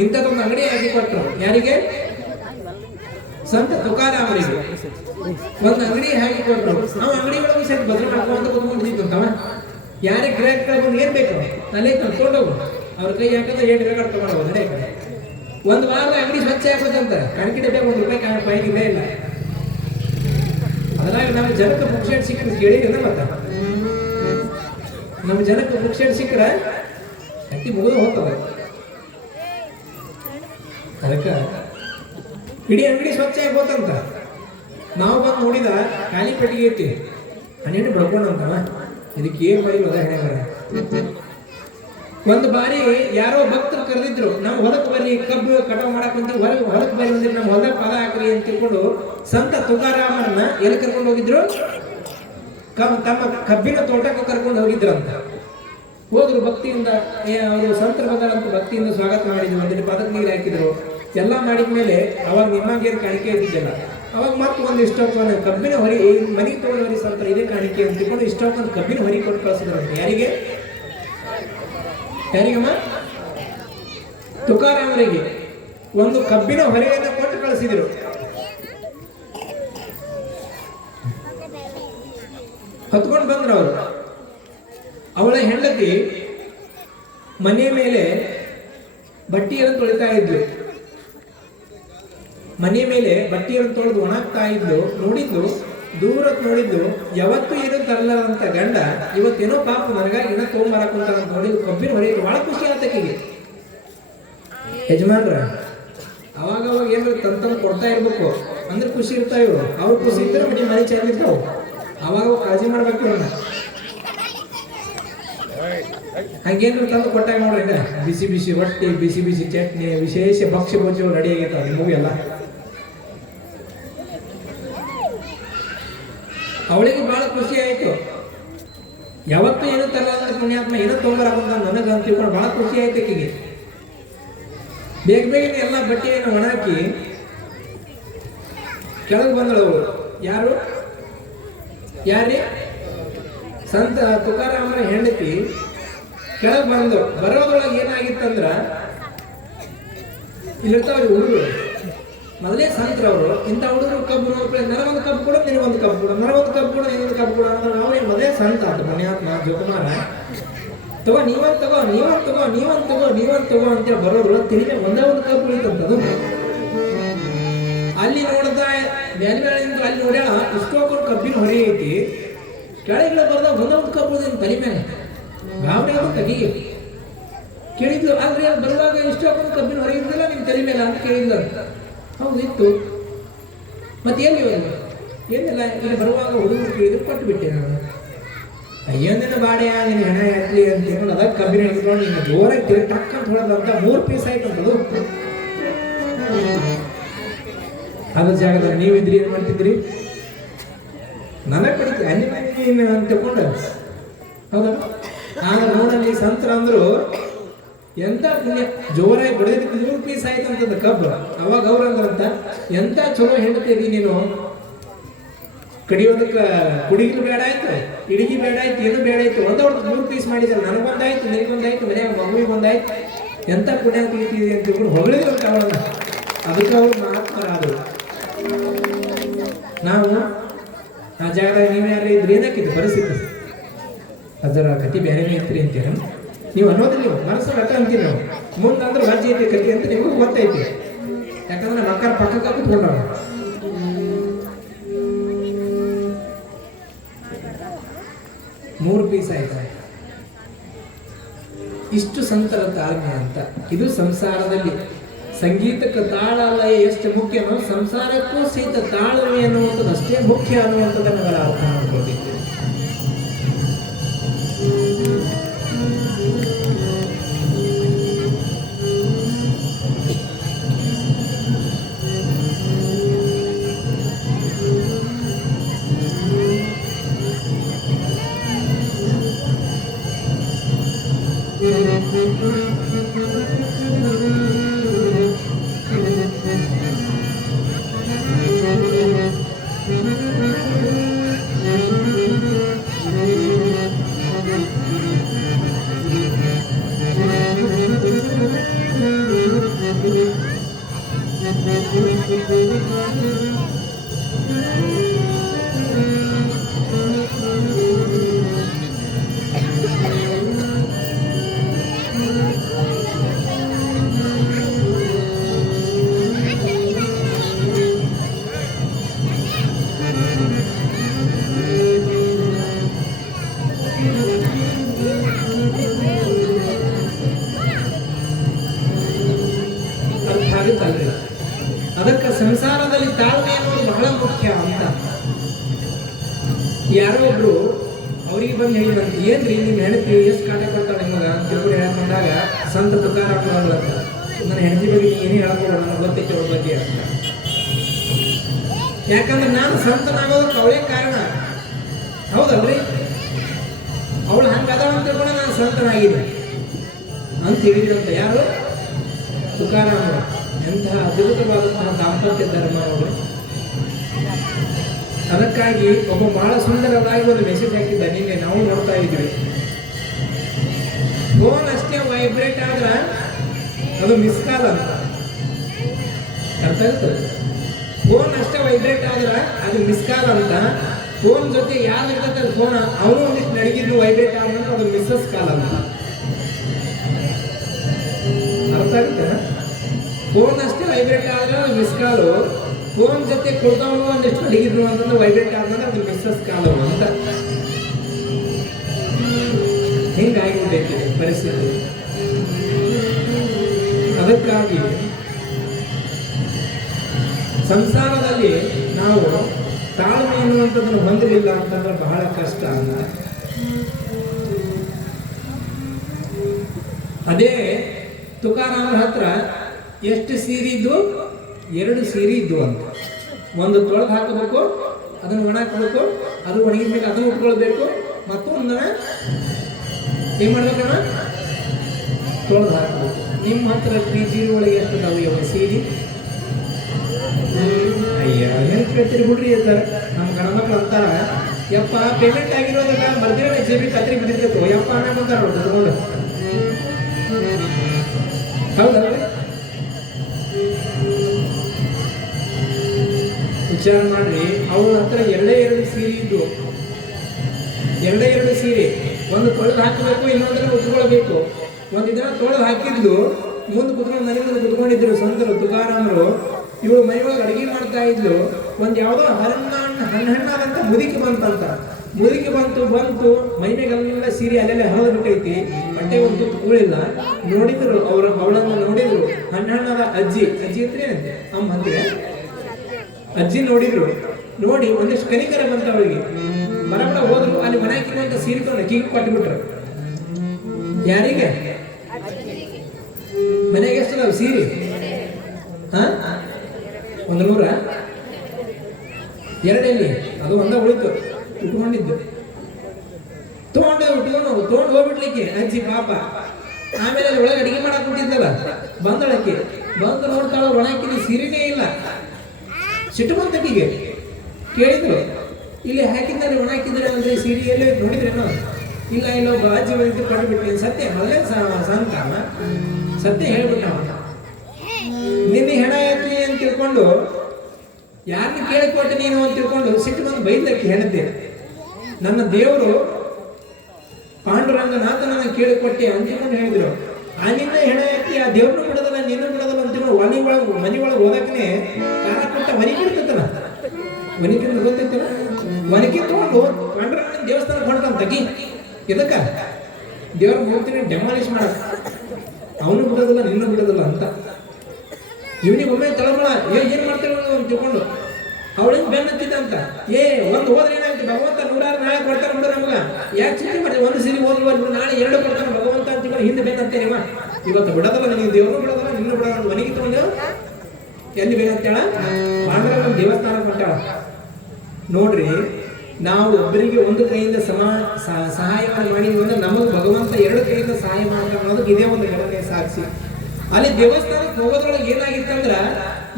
ಇಂಥದ್ದೊಂದು ಅಂಗಡಿ ಹಾಕಿ ಕೊಟ್ಟರು. ಯಾರಿಗೆ? ಸಂತ ತುಕಾರಾಮರಿಗೆ ಒಂದು ಅಂಗಡಿ ಹಾಕಿ ಕೊಟ್ಟರು. ನಾವು ಅಂಗಡಿ ಒಳಗೆ ಸಹಿತ ಭದ್ರ ಮಾಡ್ಕೊಂತ ಕೂತ್ಕೊಂಡಿದ್ದಂತವ. ಯಾರಿಗೆ ಗ್ರಾಹಕರು ಬಂದು ಏನ್ ಬೇಕು ಅಲ್ಲೇ ಕರ್ಕೊಂಡೋಗು, ಅವ್ರ ಕೈ ಹಾಕಿದ್ರೆ 8 ಬೇಕಾದ್ರೆ ತಗೊಂಡೋಗು. ನಡೆ ಒಂದು ವಾರದ ಅಂಗಡಿ ಸ್ವಚ್ಛ ಹಾಕೋದಂತ ಕಣಕಿ ಡಬ್ಬೆ ₹1 ಇದೇ ಇಲ್ಲ. ಅದ್ರಾಗ ನಮ್ಮ ಜನಕ್ಕೆ ಬುಕ್ ಶೇಟ್ ಸಿಕ್ಕರೆ ಕೇಳಿದ್ರೆ ಮತ್ತ ನಮ್ಮ ಜನಕ್ಕೆ ಬುಕ್ ಶೇಟ್ ಸಿಕ್ಕರೆ ಅತಿ ಮುಗಿದು ಹೋಗ್ತದೆ. ಅದಕ್ಕೆ ಇಡೀ ಅಂಗಡಿ ಸ್ವಚ್ಛ ಆಗ್ಬೋದಂತ ನಾವು ಬಂದು ನೋಡಿದ ಖಾಲಿ ಪೆಟ್ಟಿಗೆ ಐತಿ 12 ಬಡ್ಕೊಂಡಂತವ. ಇದಕ್ಕೆ ಏನ್ ಮಾಡಿ ಅದ ಹೇಳ. ಒಂದು ಬಾರಿ ಯಾರೋ ಭಕ್ತರು ಕರೆದಿದ್ರು, ನಾವು ಹೊಲಕ್ಕೆ ಬರ್ರಿ ಕಬ್ಬು ಕಟಾವ್ ಮಾಡಕ್ ಬಂದ್ರೆ ಹೊಲಕ್ಕೆ ಬರ್ರಿ ಅಂದ್ರೆ ನಮ್ಮ ಹೊಲದ ಪಾದ ಹಾಕ್ರಿ ಅಂತ ತಿಳ್ಕೊಂಡು ಸಂತ ತುಕಾರಾಮರನ್ನ ಎಲ್ಲಿ ಕರ್ಕೊಂಡು ಹೋಗಿದ್ರು? ತಮ್ಮ ಕಬ್ಬಿನ ತೋಟಕ್ಕೆ ಕರ್ಕೊಂಡು ಹೋಗಿದ್ರು ಅಂತ. ಹೋದ್ರು ಭಕ್ತಿಯಿಂದ, ಅವರು ಸಂತರ ಬಂದಾರಂತ ಭಕ್ತಿಯಿಂದ ಸ್ವಾಗತ ಮಾಡಿದ್ರು. ಒಂದಿನ ಪದಕ್ಕೆ ನೀರು ಹಾಕಿದ್ರು. ಎಲ್ಲ ಮಾಡಿದ್ಮೇಲೆ ಅವಾಗ ನಿಮ್ಮಗೇನು ಕಾಣಿಕೆ ಇದ್ದಿದ್ದಲ್ಲ. ಅವಾಗ ಮತ್ತೆ ಒಂದು ಇಷ್ಟೊಂದು ಕಬ್ಬಿನ ಹೊರಿ ಮನೆಗೆ ತಗೊಂಡು ಹೊರಿ ಸಂತರ ಇದೇ ಕಾಣಿಕೆ ಅಂತ ತಿಳ್ಕೊಂಡು ಇಷ್ಟೊಂದು ಕಬ್ಬಿನ ಹೊರಿ ಕೊಟ್ಟು ಕಳಿಸಿದ್ರಂತೆ. ಯಾರಿಗೆ? ಯಾರಿಗಮ್ಮ? ತುಕಾರಾಮರಿಗೆ ಒಂದು ಕಬ್ಬಿನ ಹೊರೆಯನ್ನು ಕೊಟ್ಟು ಕಳಿಸಿದ್ರು. ಹೊತ್ಕೊಂಡು ಬಂದ್ರು ಅವರು. ಅವಳ ಹೆಂಡತಿ ಮನೆ ಮೇಲೆ ಬಟ್ಟೆಯನ್ನು ತೊಳಿತಾ ಇದ್ಲು. ಮನೆ ಮೇಲೆ ಬಟ್ಟೆಯನ್ನು ತೊಳೆದು ಒಣಗ್ತಾ ಇದ್ಲು. ನೋಡಿದ್ಲು, ದೂರ ನೋಡಿದ್ದು, ಯಾವತ್ತೂ ಏನು ತರಲಾರಂತ ಗಂಡ ಇವತ್ತೇನೋ ಪಾಪ ನನಗಾಗಿ ಏನೋ ತೊಗೊಂಬರಕುಂತ ಅಂತ ನೋಡಿದ್ದು ಕಬ್ಬಿನ ಹೊರೆಯಿತು. ಬಹಳ ಖುಷಿ ಆತಕ್ಕಿಗೆ. ಯಜಮಾನ್ರ ಅವಾಗ ಏನಾದ್ರು ತಂತಂದು ಕೊಡ್ತಾ ಇರ್ಬೇಕು ಅಂದ್ರೆ ಖುಷಿ ಇರ್ತಾವ ಇವರು. ಅವ್ರು ಖುಷಿ ಇದ್ರೆ ಮನೆ ಮನೆ ಚೆನ್ನಾಗಿರ್ತಾವ. ಅವಾಗ ಕಾಳಜಿ ಮಾಡ್ಬೇಕು ಇವ್ರನ್ನ. ಹಂಗೇನ್ರು ತಂದು ಕೊಟ್ಟಾಗ ನೋಡ್ರಿ, ಬಿಸಿ ಬಿಸಿ ರೊಟ್ಟಿ, ಬಿಸಿ ಬಿಸಿ ಚಟ್ನಿ, ವಿಶೇಷ ಭಕ್ಷ್ಯ ಭೋಜ್ಯಗಳು ರೆಡಿ ಆಗೈತಾವ ನಿಮಗೂ ಎಲ್ಲ. ಅವಳಿಗೆ ಬಹಳ ಖುಷಿ ಆಯ್ತು. ಯಾವತ್ತೂ ಏನೋ ತರಲ್ಲ ಅಂದ್ರೆ ಪುಣ್ಯಾತ್ಮ ಏನೋ ತೊಗೊಂಬರಕಂತ ನನಗೆ ಅಂತ ತಿಳ್ಕೊಂಡು ಬಹಳ ಖುಷಿ ಆಯ್ತು ಆಕೆಗೆ. ಬೇಗ ಬೇಗನೆ ಎಲ್ಲ ಬಟ್ಟೆಯನ್ನು ಒಣಾಕಿ ಕೆಳಗೆ ಬಂದಳು ಅವಳು. ಯಾರು? ಯಾರೇ? ಸಂತ ತುಕಾರಾಮರ ಹೆಂಡತಿ ಕೆಳಗೆ ಬಂದು ಬರೋದ್ರೊಳಗೆ ಏನಾಗಿತ್ತಂದ್ರ, ಇಲ್ಲಿರ್ತಾವ್ರಿ ಹುಡುಗರು ಮೊದಲೇ ಸಂತ್ರವರು. ಇಂಥ ಹುಡುಗರು ಕಬ್ಬು ನೋಡ್ಕೊಳ್ಳಿ, ನನಗೊಂದು ಕಬ್ಬು ಕೂಡ ನಿನಗೊಂದು ಕಬ್ಬು ಕೂಡ, ನನಗೊಂದು ಕಬ್ಬು ಕೂಡ ನಿನಗೊಂದು ಕಬ್ಬು ಕೂಡ ಅಂದ್ರೆ ಅವ್ರಿಗೆ ಮೊದಲೇ ಸಂತ ಆತ ಪುಣ್ಯಾತ್ಮ ಜೋಕುಮಾರ. ತಗೋ ನೀವಂತ ತಗೋ, ನೀವಂತ ತಗೋ, ನೀವಂತ ತಗೋ, ನೀವಂತ ತಗೋ ಅಂತೇಳಿ ಬರೋದ್ರೊಳಗೆ ತಿರುಗಿ ಒಂದೇ ಒಂದು ಕಬ್ಬು ಉಳಿತಂತದು. ಅಲ್ಲಿ ನೋಡ್ದ ಬೇಲಿಂದ ಅಲ್ಲಿ ನೋಡ್ಯಾಳ ಇಷ್ಟೊಂದು ಕಬ್ಬಿನ ಹೊರೆ ಐತಿ. ಕೆಳಗಿಳ ಬರ್ದಾಗ ಒಂದೊಂದು ಕಬ್ಬು ತಲೆ ಮೇಲೆ ಗಾಬರಿ ಆದ ಕಗಿಗೆ ಕೇಳಿದ್ಲು. ಆದ್ರೆ ಅಲ್ಲಿ ಬರುವಾಗ ಇಷ್ಟೊಂದು ಕಬ್ಬಿನ ಹೊರೆ ಇದ್ದಿಲ್ಲ ನಿಮ್ ತಲೆ ಮೇಲೆ ಅಂತ ಕೇಳಿದ್ಲು. ಹೌದು ಇತ್ತು. ಮತ್ತೇನು ಏನಿಲ್ಲ, ಇಲ್ಲಿ ಬರುವಾಗ ಹುಡುಗರು ಕೇಳಿದ್ರು ಕೊಟ್ಟು ಬಿಟ್ಟೆ ನಾನು. ಅಯ್ಯಂದಿನ ಬಾಡೆಯ ನಿನ್ನ ಹೆಣ ಹಾಕ್ಲಿ ಅಂತ ಹೇಳ್ಕೊಂಡು ಅದಕ್ಕೆ ಕಬ್ಬಿನ ಹಿಡ್ಕೊಂಡು ನಿನ್ನ ಜೋರಾಗಿ ತಿರುಗಿ ಟಕ್ ಅಂತ ಹೊಡೆದಂತ 3 ಪೀಸ್ ಆಯ್ತಂತದು. ಅದ್ರ ಜಾಗದಲ್ಲಿ ನೀವಿದ್ರಿ ಏನ್ ಮಾಡ್ತಿದ್ರಿ? ನನಗೆ ಕಡಿತೀರಿ ಅಲ್ಲಿ ಅಂತ ತಿಳ್ಕೊಂಡು. ಹೌದಾ? ಆಗ ನೋಡಲ್ಲಿ ಸಂತರ ಅಂದ್ರು ಎಂತ ಪುಣ್ಯ, ಜೋರಾಗಿ ಬಡಿದಿದ್ದು 3 ಪೀಸ್ ಆಯ್ತಂತದ ಕಬ್ಬು. ಅವಾಗ ಅವ್ರ ಅಂದ್ರಂತ, ಎಂತ ಚಲೋ ಹೆಂಡತಿ ನೀನು, ಕಡಿಯೋದಕ್ಕೆ ಕುಡಿಗಿಲು ಬೇಡ ಆಯ್ತು, ಇಡಿಗಿ ಬೇಡ ಆಯ್ತು, ಏನು ಬೇಡ ಆಯ್ತು, ಒಂದೊಂದು 3 ಪೀಸ್ ಮಾಡಿದ್ರೆ ನನಗೊಂದಾಯ್ತು, ನಿನಗೊಂದಾಯ್ತು, ಮನೆಯಾಗ ಮಗುವಿಗೆ ಬಂದಾಯ್ತು, ಎಂತ ಪುಣ್ಯ ತಿಳಿತೀವಿ ಅಂತ ತಿಳ್ಕೊಂಡು ಹೊಗಳಿದ್ರು ಅವಳನ್ನ. ಅದಕ್ಕೆ ಅವ್ರು ಮಹಾತ್ಮರಾದರು. ನಾವು ಆ ಜಾಗದಾಗ ನೀವು ಯಾರು ಇದ್ರಿ ಏನಕ್ಕಿದ್ದು ಪರಿಸ್ಥಿತಿ ಅದರ ಕತಿ ಬೇರೆನೇ ಇರ್ತೀರಿ ಅಂತೀರ ನೀವು ಅನ್ನೋದಿಲ್ಲ. ನೀವು ಮನಸ್ಸು ರಥ ಅಂತೀರಿ ನಾವು. ಮುಂದಂದ್ರೆ ರಾಜ್ಯ ಐತಿ ಕತಿ ಅಂತ ನಿಮಗೂ ಗೊತ್ತೈತಿ. ಯಾಕಂದ್ರೆ ಮಕ್ಕಳ ಪಕ್ಕಕ್ಕೆ ಕುತ್ಕೊಂಡವ. ಮೂರು ಪೀಸ್ ಆಯ್ತು. ಇಷ್ಟು ಸಂತರ ತಾಳ್ಮೆ ಅಂತ. ಇದು ಸಂಸಾರದಲ್ಲಿ ಸಂಗೀತಕ್ಕೆ ತಾಳ ಲಯ ಎಷ್ಟು ಮುಖ್ಯನೋ ಸಂಸಾರಕ್ಕೂ ಸಹಿತ ತಾಳ್ಮೆ ಅನ್ನುವಂಥದ್ದು ಅಷ್ಟೇ ಮುಖ್ಯ ಅನ್ನುವಂಥದ್ದನ್ನು ನಾವೆಲ್ಲ ಅರ್ಥ ಮಾಡ್ಕೊಳ್ಬೇಕು. ಅರ್ಥ ಆಗುತ್ತಲ್ರಿ? ಅದಕ್ಕೆ ಸಂಸಾರದಲ್ಲಿ ತಾಳ್ಮೆ ಅನ್ನೋದು ಬಹಳ ಮುಖ್ಯ ಅಂತ. ಯಾರೋ ಒಬ್ರು ಅವ್ರಿಗೆ ಬಂದು ಹೇಳಿದಂತೆ, ಏನ್ರಿ ನಿಮ್ಮ ಹೆಂಡತಿ ಎಷ್ಟು ಕಾಟ ಕೊಡ್ತಾಳೆ ನಿಮಗ ಅಂತ ತಿಳ್ಕೊಂಡು ಹೇಳ್ಕೊಂಡಾಗ ಸಂತ ತುಕಾರಾಮ್ ಅಂತ, ನನ್ನ ಹೆಂಡತಿ ಬಗ್ಗೆ ಏನೇ ಹೇಳ್ಕೊಡ ನನಗೆ ಗೊತ್ತೈತೆ ಅವ್ರ ಬಗ್ಗೆ ಅಂತ. ಯಾಕಂದ್ರೆ ನಾನು ಸಂತನಾಗೋದಕ್ಕೆ ಅವಳೇ ಕಾರಣ, ಹೌದಲ್ರಿ? ಅವಳು ಹಂಗದಾವ ಅಂತ ತಿಳ್ಕೊಂಡು ನಾನು ಸಂತನಾಗಿದೆ ಅಂತ ಹೇಳಿದ್ರಂತ. ಯಾರು? ತುಕಾರಾಮ. ಎಂತಹ ಅದ್ಭುತವಾದಂತಹ ದಾಂಪತ್ಯ ಧರ್ಮ ನೋಡ್ರಿ. ಅದಕ್ಕಾಗಿ ಒಬ್ಬ ಬಹಳ ಸುಂದರವಾಗಿ ಒಂದು ಮೆಸೇಜ್ ಹಾಕಿದ್ದ, ನಿನ್ನೆ ನಾವು ನೋಡ್ತಾ ಇದ್ವಿ. ಫೋನ್ ಅಷ್ಟೇ ವೈಬ್ರೇಟ್ ಆದ್ರ ಅದು ಮಿಸ್ ಕಾಲ್ ಅಂತ ಅರ್ಥ ಆಗುತ್ತದೆ. ಫೋನ್ ಅಷ್ಟೇ ವೈಬ್ರೇಟ್ ಆದ್ರ ಅದು ಮಿಸ್ ಕಾಲ್ ಅಂತ. ಫೋನ್ ಜೊತೆ ಯಾರು ಇರ್ತದೆ ಫೋನ್ ಅವನು ಒಂದಿಷ್ಟು ನಡಗಿದ್ರು ವೈಬ್ರೇಟ್ ಆದ್ರೆ ಅದು ಮಿಸ್ಸಸ್ ಕಾಲ್ ಅಂತ ಅರ್ಥ ಆಗುತ್ತೆ. ಫೋನ್ ಅಷ್ಟೇ ವೈಬ್ರೇಟ್ ಆದ್ರೆ ಅದು ಮಿಸ್ ಕಾಲು, ಫೋನ್ ಜೊತೆ ಕೊಡ್ತಾವನು ಒಂದಿಷ್ಟು ನಡಗಿದ್ರು ಅಂತಂದ್ರೆ ವೈಬ್ರೇಟ್ ಆದ್ರೆ ಅದು ಮಿಸ್ಸಸ್ ಕಾಲು ಅಂತ. ಹಿಂಗಾಗಿರ್ಬೇಕು ಪರಿಸ್ಥಿತಿ. ಅದಕ್ಕಾಗಿ ಸಂಸಾರದಲ್ಲಿ ನಾವು ತಾಳ್ಮೆ ಎನ್ನುವಂಥದ್ದನ್ನು ಹೊಂದಲಿಲ್ಲ ಅಂತಂದ್ರೆ ಬಹಳ ಕಷ್ಟ ಅಂತ. ಅದೇ ತುಕಾರಾಮರ ಹತ್ರ ಎಷ್ಟು ಸೀರೆ ಇದ್ದು? 2 ಸೀರೆ ಇದ್ದು ಅಂತ. ಒಂದು ತೊಳೆದು ಹಾಕಬೇಕು, ಅದನ್ನು ಒಣ ಹಾಕಬೇಕು, ಅದು ಒಣಗಿದ್ಮೇಲೆ ಅದನ್ನು ಉಟ್ಕೊಳ್ಬೇಕು, ಮತ್ತೊಂದನ್ನ ಏನ್ ಮಾಡ್ಬೇಕಣ್ಣ? ತೊಳೆದು ಹಾಕಬೇಕು. ನಿಮ್ಮ ಹತ್ರ 3 ಸೀರೆ ಒಳಗೆ ಎಷ್ಟು ನಾವು ಯಾವ ಸೀರೆ? ಅಯ್ಯ ಹೆಲ್ಪ್ ಕೇಳ್ತೀರಿ ಬಿಡ್ರಿ ಅಂತಾರೆ ನಮ್ಮ ಗಣಮಕ್ಳು ಅಂತಾರ. ಯಪ್ಪ ಪೇಮೆಂಟ್ ಆಗಿರೋದಿಲ್ಲ, ಮರ್ದಿರ ಜೇಬಿ ಕತ್ರಿ ಬಿದ್ದಿರ್ತೈತೋ ಯಪ್ಪ ಹಣ ಬಂದಾರ ಅವ್ರು ತಗೊಂಡು. ಹೌದಲ್ರಿ? ವಿಚಾರ ಮಾಡ್ರಿ. ಅವ್ರ ಹತ್ರ 2 ಸೀರೆ ಇದ್ದು, 2 ಸೀರೆ, ಒಂದು ತೊಳೆದು ಹಾಕಬೇಕು, ಇನ್ನೊಂದನ್ನ ಉಟ್ಕೊಳ್ಬೇಕು. ಒಂದಿನ ತೊಳೆದು ಹಾಕಿದ್ದು ಮುಂದೆ ಕುತ್ಕೊಂಡು ಮನೆ ಮುಂದೆ ಕುತ್ಕೊಂಡಿದ್ರು ಸಂತರು ತುಕಾರಾಮರು. ಇವಳು ಮನೆಯೊಳಗೆ ಅಡುಗೆ ಮಾಡ್ತಾ ಇದ್ಲು. ಒಂದು ಯಾವುದೋ ಹಣ್ಣಾದಂತ ಮುದುಕಿ ಬಂತಂತ. ಮುದುಕಿ ಬಂತು ಮೈಮೆಗೆಲ್ಲ ಸೀರೆ ಅಲ್ಲೆಲ್ಲ ಹರಿದು ಬಿಟ್ಟೈತಿ, ಬಟ್ಟೆ ಒಂದು ಕೂಳಿಲ್ಲ. ನೋಡಿದ್ರು ಅವಳನ್ನು ನೋಡಿದ್ರು. ಹಣ್ಣಾದ ಅಜ್ಜಿ ಹತ್ರ ಅಮ್ಮ ಅಂತೀರ, ಅಜ್ಜಿ ನೋಡಿದ್ರು. ನೋಡಿ ಒಂದಿಷ್ಟು ಕನಿಕರ ಬಂತ ಅವಳಿಗೆ. ಬರಬಡ ಹೋದ್ರು. ಅಲ್ಲಿ ಮನೆ ಹಾಕಿರುವಂತ ಸೀರೆ ತೊಗೊಂಡು ಕೀಗೆ ಕೊಟ್ಟುಬಿಟ್ರು. ಯಾರಿಗೆ? ಮನೆಗೆ ಎಷ್ಟದಾವ್ ಸೀರೆ? 100? 2 ಅದು ಒಂದ ಉಳಿತು. ಉಟ್ಕೊಂಡಿದ್ದು ತೊಗೊಂಡು ಹೋಗ್ಬಿಡ್ಲಿಕ್ಕೆ ಅಜ್ಜಿ ಪಾಪ. ಆಮೇಲೆ ಅಲ್ಲಿ ಒಳಗೆ ಅಡಿಗೆ ಮಾಡಕ್ ಬಿಟ್ಟಿದ್ದಲ್ಲ, ಬಂದಳಕ್ಕೆ ಬಂದು ನೋಡ್ತಾಳ, ಒಣ ಹಾಕಿದ ಸೀರೆನೇ ಇಲ್ಲ. ಸಿಟ್ಟು ಬಂತಕ್ಕಿಗೆ. ಕೇಳಿದ್ರು, ಇಲ್ಲಿ ಹಾಕಿದ್ದಾರೆ ಒಣ ಹಾಕಿದ್ದಾರೆ ಅಂದ್ರೆ ಸೀರೆ ಎಲ್ಲ ನೋಡಿದ್ರೇನೋ? ಇಲ್ಲ ಒಬ್ಬ ಅಜ್ಜಿ ಬಂದು ಕೊಟ್ಟುಬಿಟ್ರಿ. ಸತ್ಯ ಅಲ್ಲೇ ಸಂತ ಸತ್ಯ ಹೇಳ್ಬಿಟ್ಟ. ನಿನ್ನೆ ಹೆಣ ಆಯ್ತು ಅಂತ ತಿಳ್ಕೊಂಡು, ಯಾರನ್ನ ಕೇಳಿಕೊಟ್ಟೆ ನೀನು ಅಂತ ತಿಳ್ಕೊಂಡು ಸಿಟ್ಟು ಬಂದು ಬೈದಕ್ಕೆ ಹೆಣತೆ. ನನ್ನ ದೇವರು ಪಾಂಡುರಂಗನಾಥ ನನ್ನ ಕೇಳಿಕೊಟ್ಟೆ ಅಂತಿಕೊಂಡು ಹೇಳಿದ್ರು. ಆ ನಿನ್ನ ಹೆಣ ಎತ್ತಿ ಆ ದೇವ್ರನ್ನು ಬಿಡೋದಲ್ಲ, ನಿನ್ನ ಬಿಡೋದಲ್ಲ ಅಂತ ಮನೆ ಒಳಗೆ ಹೋದಕ್ಕನೆ ಕಾರ ಕೊಟ್ಟ ವನಿಕೆ ಇರ್ತೈತಲ್ಲ, ವನಿಕೆ ಗೊತ್ತೈತಲ್ಲ, ವನಿಕೆ ತಗೊಂಡು ಪಾಂಡುರಂಗನ ದೇವಸ್ಥಾನ ಹೊಂಟಾನ ತಗಿ. ಇದಕ್ಕ ದೇವ್ರ ಮೂರ್ತಿನ ಡೆಮಾಲಿಷ್ ಮಾಡ, ಅವನು ಬಿಡೋದಿಲ್ಲ ನಿನ್ನ ಬಿಡೋದಿಲ್ಲ ಅಂತ. ಇವನಿಗೆ ಒಮ್ಮೆ ತಳಮಳ ಏನ್ ಮಾಡ್ತಾಳೆ ಅಂತ ತಿಳ್ಕೊಂಡು ಅವಳಿಂದ ಬೆನ್ನತ್ತಿದ್ದ ಅಂತ. ಒಂದು ಹೋದ್ರೆ ಏನಾಗುತ್ತೆ? ಭಗವಂತ 100 ನಾಳೆ ಕೊಡ್ತಾನೆ ಬಿಡು ನಮಗ. ಯಾಕೆ ಚಿಂತೆ ಮಾಡಿ? ಒಂದು ಸೀರೆ ಹೋದ್ರು ನಾಳೆ 2 ಕೊಡ್ತಾನೆ ಭಗವಂತ ಅಂತ ತಿಳ್ಕೊಂಡು ಹಿಂದೆ ಬೆನ್ನತ್ತೇವ. ಇವತ್ತು ಬಿಡೋದಲ್ಲ, ನಿನಗೆ ದೇವರು ಬಿಡೋದಲ್ಲ, ನಿನ್ನ ಬಿಡೋದಲ್ಲ. ಮನೆಗೆ ತಗೊಂಡು ಎಲ್ಲಿ ಬೇಕಂತೇಳ ಪಾಂಡುರಂಗನ ದೇವಸ್ಥಾನಕ್ಕೆ ಹೊಂಟಾಳ. ನೋಡ್ರಿ, ನಾವು ಒಬ್ಬರಿಗೆ ಒಂದು ಕೈಯಿಂದ ಸಹಾಯವನ್ನು ಮಾಡಿದ್ವಿ ಅಂದ್ರೆ ನಮಗೆ ಭಗವಂತ 2 ಕೈಯಿಂದ ಸಹಾಯ ಮಾಡ್ತಾನೆ ಅನ್ನೋದಕ್ಕೆ ಇದೇ ಒಂದು ಘಟನೆ ಸಾಕ್ಷಿ. ಅಲ್ಲಿ ದೇವಸ್ಥಾನಕ್ಕೆ ಹೋಗೋದ್ರೊಳಗೆ ಏನಾಗಿತ್ತಂದ್ರ,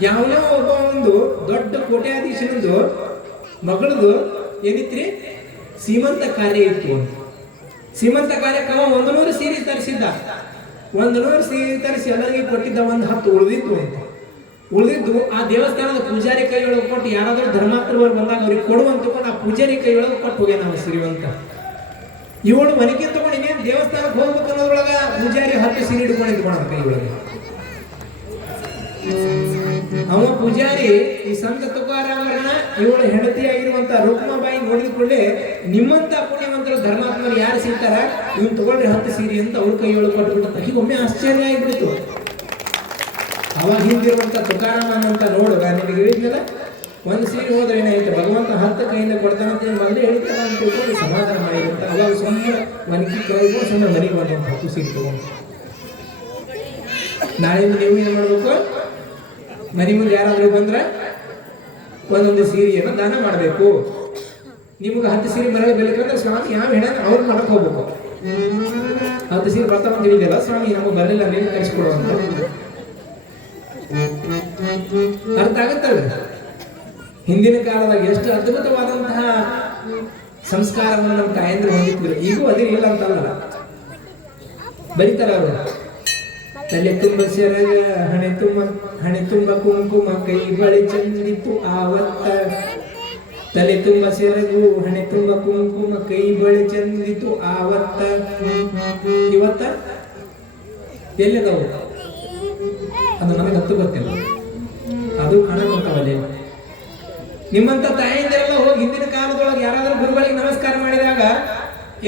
ಯಾವ್ಯಾವ ಒಬ್ಬ ಒಂದು ದೊಡ್ಡ ಕೋಟ್ಯಾಧೀಶನಂದು ಮಗಳದು ಏನಿತ್ರಿ ಸೀಮಂತ ಕಾರ್ಯ ಇತ್ತು. ಸೀಮಂತ ಕಾರ್ಯಕ್ಕೆ 100 ಸೀರೆ ತರಿಸಿದ್ದ. 100 ಸೀರೆ ತರಿಸಿ ಎಲ್ಲರಿಗೆ ಕೊಟ್ಟಿದ್ದ, 10 ಉಳಿದಿದ್ದು ಆ ದೇವಸ್ಥಾನದ ಪೂಜಾರಿ ಕೈ ಒಳಗೆ ಕೊಟ್ಟು, ಯಾರಾದ್ರೂ ಧರ್ಮಾತ್ಮರು ಬಂದಾಗ ಅವ್ರಿಗೆ ಕೊಡುವಂತ ಆ ಪೂಜಾರಿ ಕೈ ಒಳಗೆ ಕೊಟ್ಟು ಹೋಗ್ಯ ನಾವು ಸಿರಿವಂತ. ಇವಳು ಮನಿಕೆ ತಗೊಂಡು ಇನ್ನೇನು ದೇವಸ್ಥಾನಕ್ಕೆ ಹೋಗ್ಬೇಕು ಅನ್ನೋದ್ರೊಳಗ ಪೂಜಾರಿ 10 ಸೀರೆ ಹಿಡ್ಕೊಂಡಿದ್ದು ಮಾಡೋದು ಕೈ ಒಳಗೆ. ಅವ ಪೂಜಾರಿ ಈ ಸಂತ ತುಕಾರಾಮರನ್ನ ಇವಳು ಹೆಂಡತಿಯಾಗಿರುವಂತ ರುಕ್ಮಾಬಾಯಿ ನೋಡಿದ ಕೂಡಲೇ, ನಿಮ್ಮಂತ ಪುಣ್ಯವಂತರು ಧರ್ಮಾತ್ಮರು ಯಾರು ಸಿಗ್ತಾರ, ಇವನ್ ತಗೊಳ್ರಿ 10 ಸೀರೆ ಅಂತ ಅವ್ರ ಕೈ ಒಳಗೆ ಕೊಟ್ಬಿಟ್ಟು ಈಗ ಒಮ್ಮೆ ಆಶ್ಚರ್ಯ ಆಗಿಬಿಡ್ತು. ಅವಾಗ ಹಿಂದಿರುವಂತ ತುಕಾರಾಮನ್ ಅಂತ ನೋಡು, ನಿಮಗೆ ಹೇಳಿದ್ನಲ್ಲ, 1 ಸೀರೆ ಹೋದ್ರೆ ಏನಾಯ್ತು, ಭಗವಂತ 10 ಕೈಯಿಂದ ಕೊಡ್ತಾನಂತ ಮೊದಲೇ ಹೇಳ್ತಾನ ಅಂತ ತಿಳ್ಕೊಂಡು ಸಮಾಧಾನ ಮಾಡಿರುತ್ತ. ಅವಾಗ ಸುಮ್ಮನೆ ಮನಕಿ ಕೈಗೂ ಸುಮ್ಮನೆ ಮನೆಗೆ ಬಂದ 10 ಸೀರೆ ತಗೊಂಡು. ನಾಳೆಯಿಂದ ನೀವು ಏನ್ ಮಾಡ್ಬೇಕು, ಮನೆ ಮುಂದೆ ಯಾರಾದ್ರೂ ಬಂದ್ರೆ 1 ಸೀರೆಯನ್ನು ದಾನ ಮಾಡಬೇಕು. ನಿಮ್ಗೆ 10 ಸೀರೆ ಮರಳಿ ಬೇಕಂದ್ರೆ ಸ್ವಾಮಿ ಯಾವ ಹೇಳ ಅವ್ರು ಮಾಡಕ್ ಹೋಗ್ಬೇಕು. 10 ಸೀರೆ ಬರ್ತಾವ ಅಂತ ಹೇಳಿದೆಲ್ಲ, ಸ್ವಾಮಿ ನಮಗೆ ಬರಲಿಲ್ಲ ನೀವು ಕಳಿಸ್ಕೊಡುವಂತ ಅರ್ಥ ಆಗುತ್ತಲ್ಲ. ಹಿಂದಿನ ಕಾಲದಾಗ ಎಷ್ಟು ಅದ್ಭುತವಾದಂತಹ ಸಂಸ್ಕಾರವನ್ನು ನಮ್ಮ ತಾಯಂದ್ರು ಹೊಂದಿದ್ರು. ಈಗೂ ಅದೇ ಇಲ್ಲ ಅಂತಲ್ಲ, ಬರೀತಾರ ಅವರು. ತಲೆ ತುಂಬ ಸೆರಗ, ಹಣೆ ತುಂಬ ಕುಂಕುಮ, ಕೈ ಬಳೆ ಚಂದಿತ್ತು ಆವತ್ತ. ತಲೆ ತುಂಬ ಸೆರಗು, ಹಣೆ ತುಂಬ ಕುಂಕುಮ, ಕೈ ಬಳೆ ಚಂದಿತ್ತು ಆವತ್ತ. ಇವತ್ತ ಎಲ್ಲಿದವು ಅದು ನಮಗೆ ಹತ್ತು ಗೊತ್ತಿಲ್ಲ, ಅದು ಹಣ ಕುಂಕವಲ್ಲೇ. ನಿಮ್ಮಂತ ತಾಯಂದಿರೆಲ್ಲ ಹೋಗಿ ಹಿಂದಿನ ಕಾಲದೊಳಗೆ ಯಾರಾದ್ರೂ ಗುರುಗಳಿಗೆ ನಮಸ್ಕಾರ ಮಾಡಿದಾಗ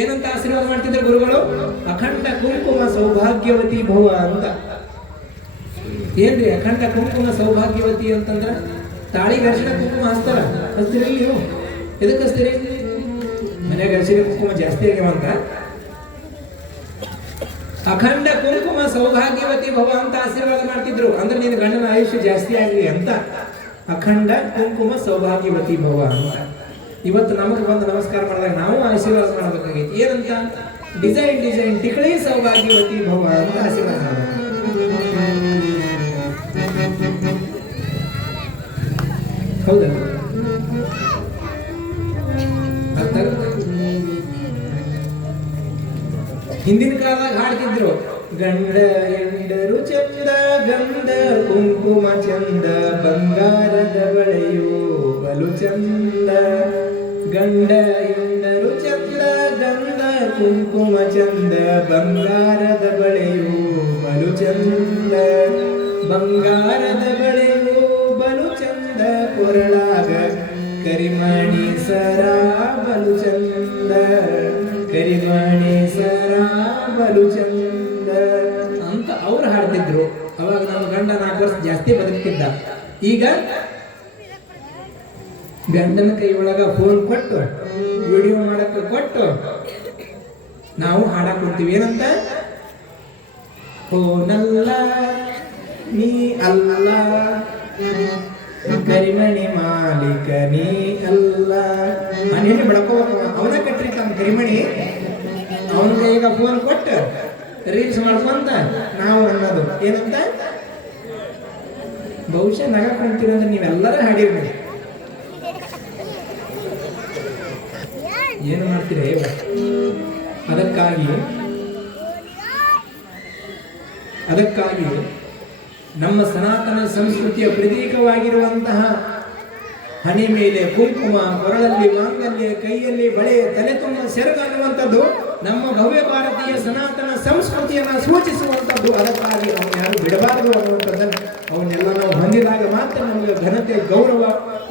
ಏನಂತ ಆಶೀರ್ವಾದ ಮಾಡ್ತಿದ್ರು ಗುರುಗಳು, ಅಖಂಡ ಕುಂಕುಮ ಸೌಭಾಗ್ಯವತಿ ಭವ ಅಂತ. ಏನ್ರಿ ಅಖಂಡ ಕುಂಕುಮ ಸೌಭಾಗ್ಯವತಿ ಅಂತಂದ್ರ ತಾಳಿಗೆ ಅರಿಶಿನ ಕುಂಕುಮ ಹಚ್ತಾರ, ಹಚ್ತೀರಿ ನೀವು? ಎದಕ್ಕೆ ಹಚ್ತೀರಿ? ಮನ್ಯಾಗ ಅರಿಶಿನ ಕುಂಕುಮ ಜಾಸ್ತಿ ಆಗ್ಯಾವಂತ. ಅಖಂಡ ಕುಂಕುಮ ಸೌಭಾಗ್ಯವತಿ ಭವ ಅಂತ ಆಶೀರ್ವಾದ ಮಾಡ್ತಿದ್ರು, ಅಂದ್ರೆ ನಿನ್ನ ಗಂಡನ ಆಯುಷ್ಯ ಜಾಸ್ತಿ ಆಗ್ಲಿ ಅಂತ. ಅಖಂಡ ಕುಂಕುಮ ಸೌಭಾಗ್ಯವತಿ ಭವ ಅಂತ. ಇವತ್ತು ನಮಗೆ ಬಂದು ನಮಸ್ಕಾರ ಮಾಡಿದಾಗ ನಾವು ಆಶೀರ್ವಾದ ಮಾಡಬೇಕಾಗಿತ್ತು. ಏನಂತ? ಡಿಸೈನ್ ತಿಕಳಿ ಸೌಭಾಗ್ಯವತಿ ಭವ ಅಂತ ಆಶೀರ್ವಾದ ಮಾಡಬೇಕು. ಹೌದಲ್ಲ? ಅರ್ಥ ಆಗುತ್ತೆ? ಹಿಂದಿನ ಕಾಲದಾಗ ಹಾಡ್ತಿದ್ರು, ಗಂಡ ಎಂಡರು ಚಂದ, ಗಂಧ ಕುಂಕುಮ ಚಂದ, ಬಂಗಾರದ ಬಳೆಯು ಬಲು ಚಂದ. ಗಂಡ ಎಂಡರು ಚಂದ, ಗಂಧ ಕುಂಕುಮ ಚಂದ, ಬಂಗಾರದ ಬಳೆಯು ಬಲು ಚಂದ. ಬಂಗಾರದ ಬಳೆಯು ಬಲು ಚಂದ, ಕೊರಳಾಗ ಕರಿಮಣಿ ಸರ ಬಲು ಚಂದ. ಕರಿಮಣಿ ಸರ ಬಲು ಚಂದ ಅಂತ ಅವ್ರು ಹಾಡ್ತಿದ್ರು. ಅವಾಗ ನಮ್ಮ ಗಂಡ 4 ವರ್ಷ ಜಾಸ್ತಿ ಬದುಕ್ತಿದ್ದ. ಈಗ ಗಂಡನ ಕೈ ಒಳಗ ಫೋನ್ ಕೊಟ್ಟು ವಿಡಿಯೋ ಮಾಡಕ್ಕೆ ಕೊಟ್ಟು ನಾವು ಹಾಡಕ್ ಕುಂತೀವಿ. ಏನಂತ? ಫೋನಲ್ಲ ನೀ ಅಲ್ಲ, ಕರಿಮಣಿ ಮಾಲೀಕ ನೀ ಅಲ್ಲ. ಅವನೇನು ಬಡ್ಕೋಬೇಕು, ಅವನ ಕಟ್ಟಿರ್ತಾನ ಕರಿಮಣಿ. ಅವನ ಕೈಗ ಫೋನ್ ಕೊಟ್ಟು ರೀಲ್ಸ್ ಮಾಡ್ಕೊಂತ ನಾವು ಅನ್ನೋದು ಏನಂತ? ಬಹುಶಃ ನಗ ಕುಂತೀರಂದ್ರೆ ನೀವೆಲ್ಲರೂ ಹಾಡಿರ್ಬೇಕು. ಏನು ಮಾಡ್ತೀರಿ? ಅದಕ್ಕಾಗಿ ನಮ್ಮ ಸನಾತನ ಸಂಸ್ಕೃತಿಯ ಪ್ರತೀಕವಾಗಿರುವಂತಹ ಹಣೆ ಮೇಲೆ ಕುಂಕುಮ, ಕೊರಳಲ್ಲಿ ಮಾಂಗಲ್ಯ, ಕೈಯಲ್ಲಿ ಬಳೆ, ತಲೆ ತುಂಬ ಸೆರಗು ಅನ್ನುವಂಥದ್ದು ನಮ್ಮ ಭವ್ಯ ಭಾರತೀಯ ಸನಾತನ ಸಂಸ್ಕೃತಿಯನ್ನು ಸೂಚಿಸುವಂಥದ್ದು. ಅದಕ್ಕಾಗಿ ನಾವು ಯಾರು ಬಿಡಬಾರದು ಅನ್ನುವಂಥದ್ದನ್ನು ಅವನ್ನೆಲ್ಲ ನಾವು ಹೊಂದಿದಾಗ ಮಾತ್ರ ನಮಗೆ ಘನತೆ, ಗೌರವ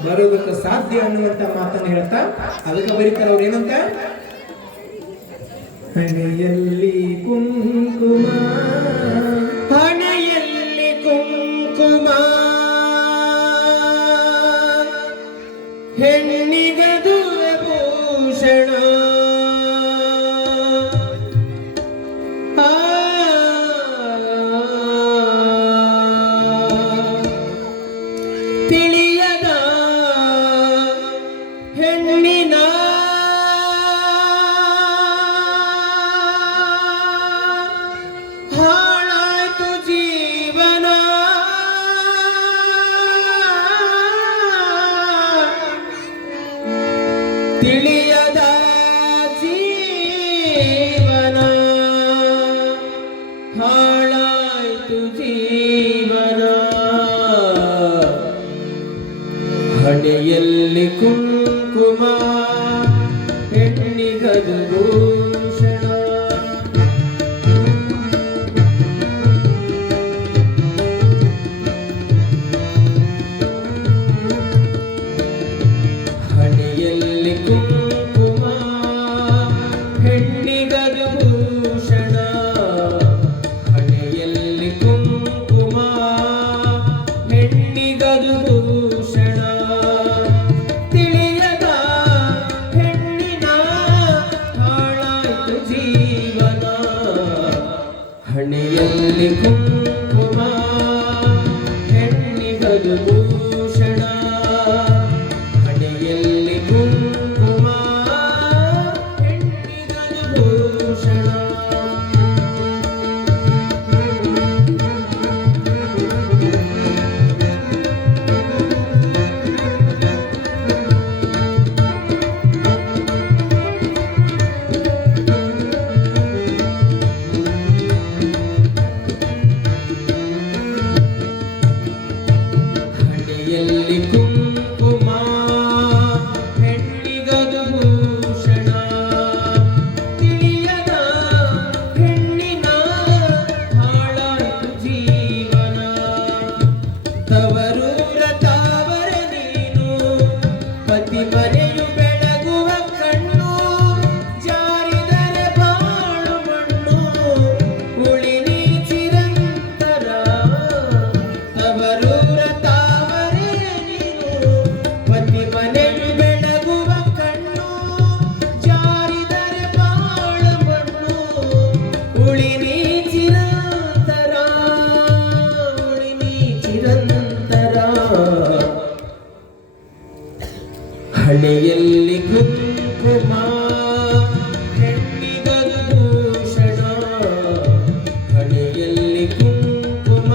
ಬರೋದಕ್ಕೆ ಸಾಧ್ಯ ಅನ್ನುವಂಥ ಮಾತನ್ನು ಹೇಳ್ತಾ ಅದಕ್ಕೆ ಬರೀತಾರೆ ಅವ್ರು ಏನಂತ? ಹಣೆಯಲ್ಲಿ ಕುಂಕುಮ, ಹಣೆಯಲ್ಲಿ ಕುಂಕುಮ, ಹೆಣ್ಣಿಗದು ಭೂಷಣ. ತಿಳಿಯದ ಹೆಣ್ಣಿನ ಹಾಳಾಯ್ತು ಜೀವನ. ತಿಳಿಯದ ಜೀವನ ಹಾಳ ಹಣೆಯಲ್ಲಿ ಕುಂಕುಮ ಹೆಣ್ಣಿಗದು ಭೂಷಣ ಹಣೆಯಲ್ಲಿ ಕುಂಕುಮ ಹೆಣ್ಣಿಗದು ಭೂಷಣ ಹಣೆಯಲ್ಲಿ ಕುಂಕುಮ ಹೆಣ್ಣಿಗದು ಭೂಷಣ ತಿಳಿಯದ ಹೆಣ್ಣಿನ ಹಾಳಾಯಿತು ಜೀವನ ತವರೂರ ತಾವರ ನೀನು ಪತಿ ಮನೆಯು ಬೆಳಗುವ ಕಣ್ಣು ಜಾರಿದರೆ ಬಾಳು ಮಣ್ಣು ಉಳಿ ನೀ ಚಿರಂತರ ತವರೂರ ತಾವರೆ ನೀನು ಪತಿ ಮನೆಯು ಬೆಳಗುವ ಕಣ್ಣು ಜಾರಿದರೆ ಬಾಳು ಮಣ್ಣು ಉಳಿ ನೀ ಚಿರಂತರ ಉಳಿ ನೀ ಚಿರಂತರ ಹಣೆಯಲ್ಲಿ ಕುಂಕುಮ ಹೆಣ್ಣಿಗದು ಭೂಷಣ ಹಣೆಯಲ್ಲಿ ಕುಂಕುಮ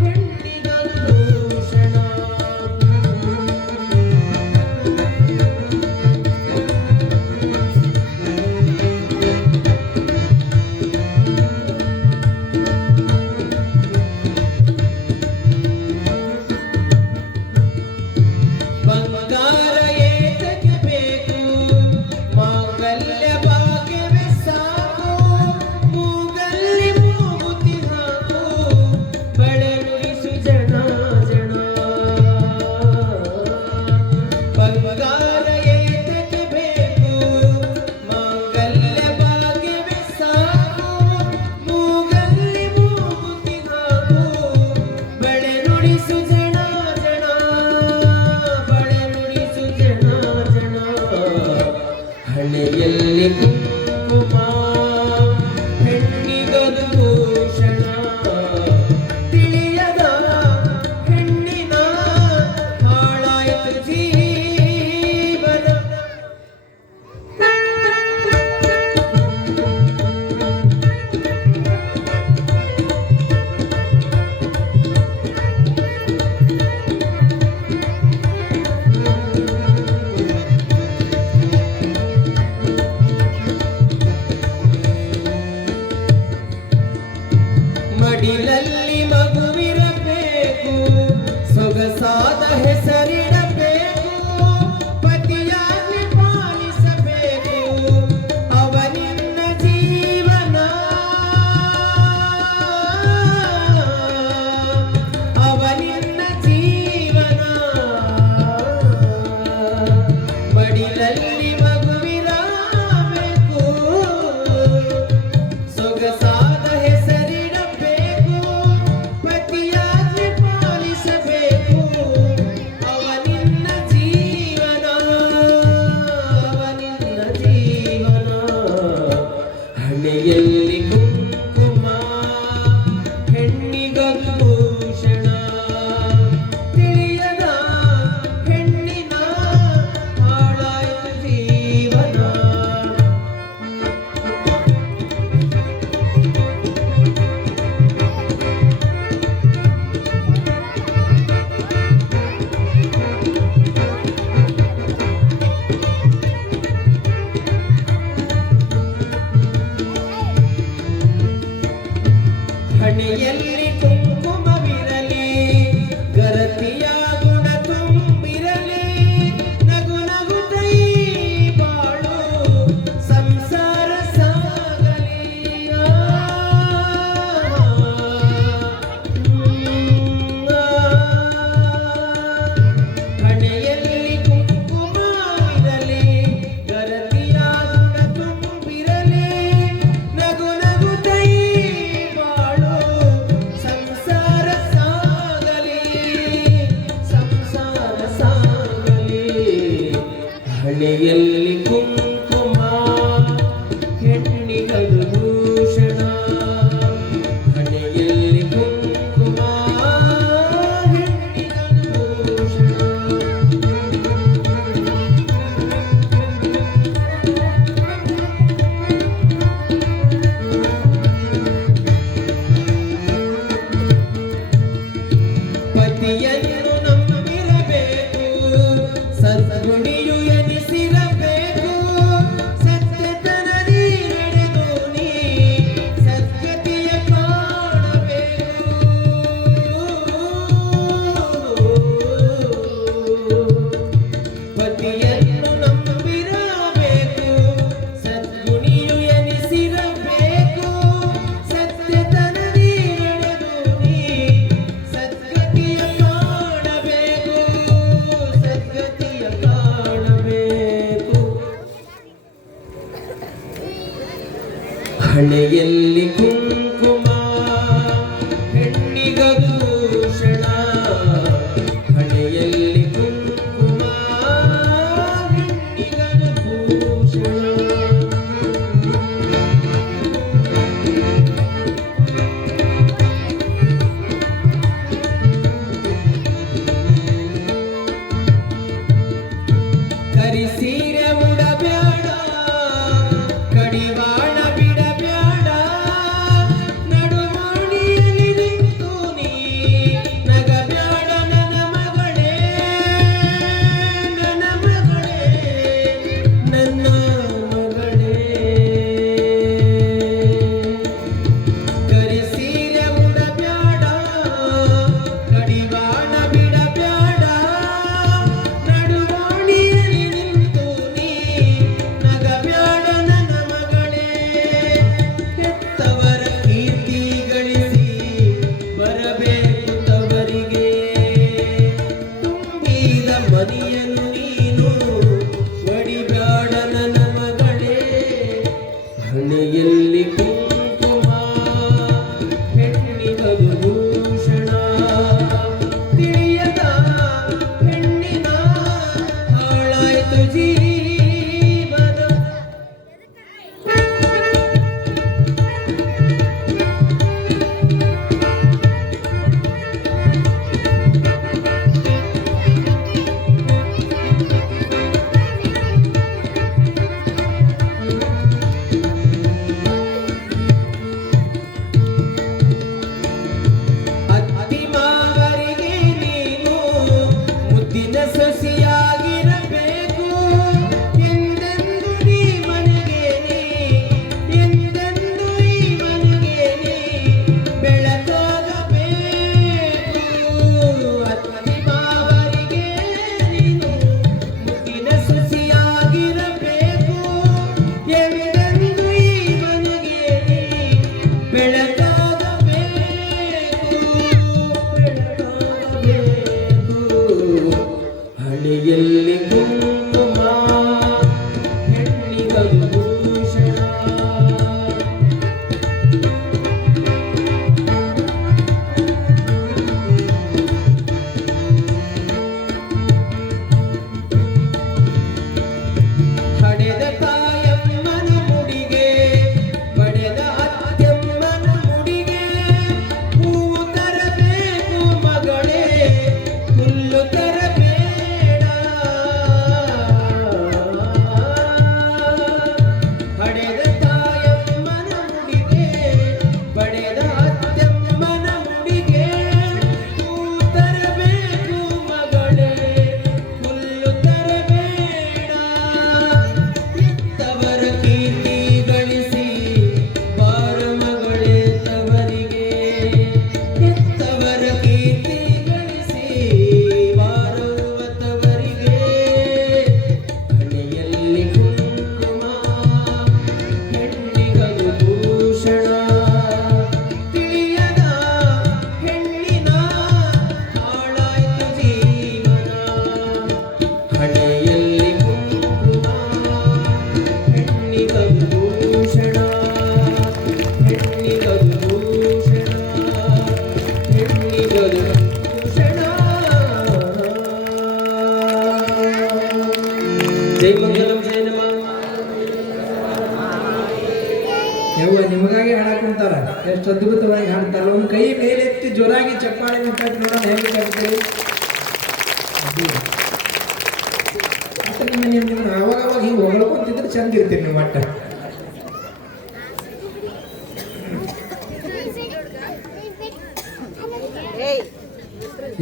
ಹೆಣ್ಣಿಗದು ಭೂಷಣ ಬಂಗಾರ ಏತಕ್ಕೆ ಬೇಕು ಮಾಂಗಲ್ಯ ಭಾಗ್ಯವೇ ಸಾಕು ಮೂಗಲ್ಲಿ ಮೂಗುತಿ ಹಾಕು ಬಳೆನುಡಿಸು ಜನ ಜನ ಬಂಗಾರ ಏತಕ್ಕೆ ಬೇಕು ಮಾಂಗಲ್ಯ ಭಾಗ್ಯವೇ ಸಾಕು ಮೂಗಲ್ಲಿ ಮೂಗುತಿ ಹಾಕು ಬಳೆನುಡಿಸು ಜನ ಜನ ಬಳೆನುಡಿಸು ಜನ ಜನ ಹಣೆಯಲ್ಲಿ ಕುಂಕುಮ ಹೆಣ್ಣಿಗದು ಭೂಷಣ ತಿಳಿಯದ ಹೆಣ್ಣಿನ ಹಾಳಾಯಿತು ಜೀವನ ಮಡಿಲಲ್ಲಿ ಮಗುವಿರಬೇಕು ಸೊಗಸಾದ ಹೆಸರಿಡಬೇಕು ಪತಿಯಾಗಿ ಪಾಲಿಸಬೇಕು ಅವನಿನ್ನ ಜೀವನ ಅವನಿನ್ನ ಜೀವನ ಮಡಿಲಲ್ಲಿ ಮಗುವಿರಬೇಕು ಸೊಗಸಾದ ಹೆಸರಿಡಬೇಕು ಪತಿಯಾಗಿ ಪಾಲಿಸಬೇಕು ಅವನಿನ್ನ ಜೀವನ ಅವನಿನ್ನ ಜೀವನ ಹಣೆಯಲ್ಲಿ ಕುಂಕುಮ ಹೆಣ್ಣಿಗದು ಭೂಷಣ ತಿಳಿಯದ ಹೆಣ್ಣಿನ ಹಾಳಾಯಿತು ಜೀವನ ಹಣೆಯಲ್ಲಿ ಕುಂಕುಮವಿರಲಿ ಗರತಿಯ ಗುಣ ತುಂಬಿರಲಿ ನಗು ನಗುತ್ತೈ ಬಾಳು ಸಂಸಾರ ಸಾಗಲಿ ಹಣೆಯಲ್ಲಿ ಕುಂಕುಮವಿರಲಿ ಗರತಿಯ ಗುಣ ತುಂಬಿರಲಿ ನಗು ನಗುತ್ತೈ ಬಾಳು ಸಂಸಾರ ಸಾಗಲಿ ಸಂಸಾರ ಸಾಗಲಿ ಹಣೆಯಲ್ಲಿ ಕುಂಕುಮ ಹೆಣ್ಣಿಗದು ಭೂಷಣ ಪತಿಯನ್ನು ನಂಬಿರಬೇಕು, ಸದ್ಗುಣಿಯು ಎನಿಸಿರಬೇಕು, ಸತ್ಯತನದಿ ನಡೆದು ನೀ ಸದ್ಗತಿಯ ಕಾಣಬೇಕು. ಪತಿಯನ್ನು ನಂಬಿರಬೇಕು, ಸದ್ಗುಣಿಯು ಎನಿಸಿರಬೇಕು, ಸತ್ಯತನದಿ ನಡೆದು ನೀ ಸದ್ಗತಿಯ ಕಾಣಬೇಕು, ಸದ್ಗತಿಯ ಕಾಣಬೇಕು. ಹಣೆಯಲ್ಲಿ ಕುಂಕುಮ ಹೆಣ್ಣಿಗದು ಭೂಷಣ, ಹಣೆಯಲ್ಲಿ ಕುಂಕುಮ ಹೆಣ್ಣಿಗದು ಭೂಷಣ. ಕರಿಸೀರೆ ಉಡಬ್ಯಾಡ, ಕಡಿವಾಣ ಬಿಡಬ್ಯಾಡ, ನಡುವಾಣಿಯಲ್ಲಿ ನಿಂತು ನೀ ನಗಬ್ಯಾಡ ನನ್ನ ಮಗಳೇ, ನನ್ನ ಮಗಳೇ, ನನ್ನ ಮಗಳೇ. ಕರಿಸೀರೆ ಉಡಬ್ಯಾಡ, ಕಡಿವಾಣ ಬಿಡಬ್ಯಾಡ, ನಡುವಾಣಿಯಲ್ಲಿ ನಿಂತು ನೀ ನಗಬ್ಯಾಡ ನನ್ನ ಮಗಳೇ. ಹೆತ್ತವರ ಕೀರ್ತಿ ಗಳಿಸಿ ಬರಬೇಕು ತವರಿಗೆ, ತುಂಬಿದ ಮನೆಯನ್ನು ನೀನು ಒಡಿಬ್ಯಾಡ ನನ್ನ ಮಗಳೇ. ಹಣೆಯಲ್ಲಿ ಕುಂಕುಮ ಹೆಣ್ಣಿಗದು ಭೂಷಣ, ತಿಳಿಯದ ಹೆಣ್ಣಿನ ಹಾಳಾಯ್ತು ಜೀವನ. ಅತ್ತಿ ಮಾವರಿಗೆ ನೀನು ಮುದ್ದಿನ ಸೊಸೆಯಾಗಿರಬೇಕು, ಎಂದೆಂದು ಈ ಮನೆಗೆ ನೀ, ಎಂದೆಂದು ಈ ಮನೆಗೆ ನೀ ಬೆಳಕಾಗಬೇಕು. ಅತ್ತಿ ಮಾವರಿಗೆ ನೀನು ಮುದ್ದಿನ ಸೊಸೆಯಾಗಿರಬೇಕು, ಎಂದೆಂದು ಈ ಮನೆಗೆ ನೀ ಬೆಳಕಾಗಬೇಕು, ಬೆಳಕಾಗಬೇಕು. ಹಣೆಯಲ್ಲಿ ಕುಂಕುಮ ಹೆಣ್ಣಿಗದು ಭೂಷಣ. ಹಡೆದ ತಾಯಮ್ಮನ ಮುಡಿಗೆ, ಬಡೆದ ಅತ್ಯಮ್ಮನ ಮುಡಿಗೆ, ಹೂವು ತರಬೇಕು ಮಗಳೇ, ಹುಲ್ಲು ತರಬೇಡ. ಹಡೆದ ತಾಯಮ್ಮನ ಮುಡಿಗೆ, ಬಡೆದ ಅತ್ಯಮ್ಮನ ಮುಡಿಗೆ, ಹೂವು ತರಬೇಕು ಮಗಳೇ, ಹುಲ್ಲು ತರಬೇಡ. ಹೆತ್ತವರ ಕೀರ್ತಿ ಗಳಿಸಿ ಬಾರ ಮಗಳೇ ತವರಿಗೆ, ಹೆತ್ತವರ ಕೀರ್ತಿ ಗಳಿಸಿ ಬಾರುವ ತವರಿಗೆ. ಹಣೆಯಲ್ಲಿ ಕುಂಕುಮ ಹೆಣ್ಣಿಗದು ಭೂಷಣ, ತಿಳಿಯದ ಹೆಣ್ಣಿನ ಹಾಳಾಯ್ತು ಜೀವನ. ಹಣೆಯಲ್ಲಿ ಕುಂಕುಮ ಹೆಣ್ಣಿಗದು ಭೂಷಣ, ಹೆಣ್ಣಿಗದು ಭೂಷಣ, ಹೆಣ್ಣಿಗದು ಭೂಷಣ. ಜೈ ಮಂಗಲಂ ಜೈ ನಮಃ. ಯವ್ವ ನಿಮಗಾಗಿ ಹಾಡಕ್ ಕುಂತಾರ, ಎಷ್ಟು ಅದ್ಭುತವಾಗಿ ಹಾಡ್ತಾರ. ಒಂದು ಕೈ ಮೇಲೆತ್ತಿ ಜೋರಾಗಿ ಚಪ್ಪಾಳೆ ಮುಟ್ಟಾಕಿ ನೋಡೋಣ ಹೆಂಗೆ ಕಟ್ತೀರಿ. ನಿಮ್ಮನ್ನ ಅವಾಗ ಅವಾಗ ಹಿಂಗೆ ಹೊಗಳ್ಕೊಂತಿದ್ರೆ ಚಂದ ಇರ್ತೀರಿ ನೀವು ಮಟ್ಟ.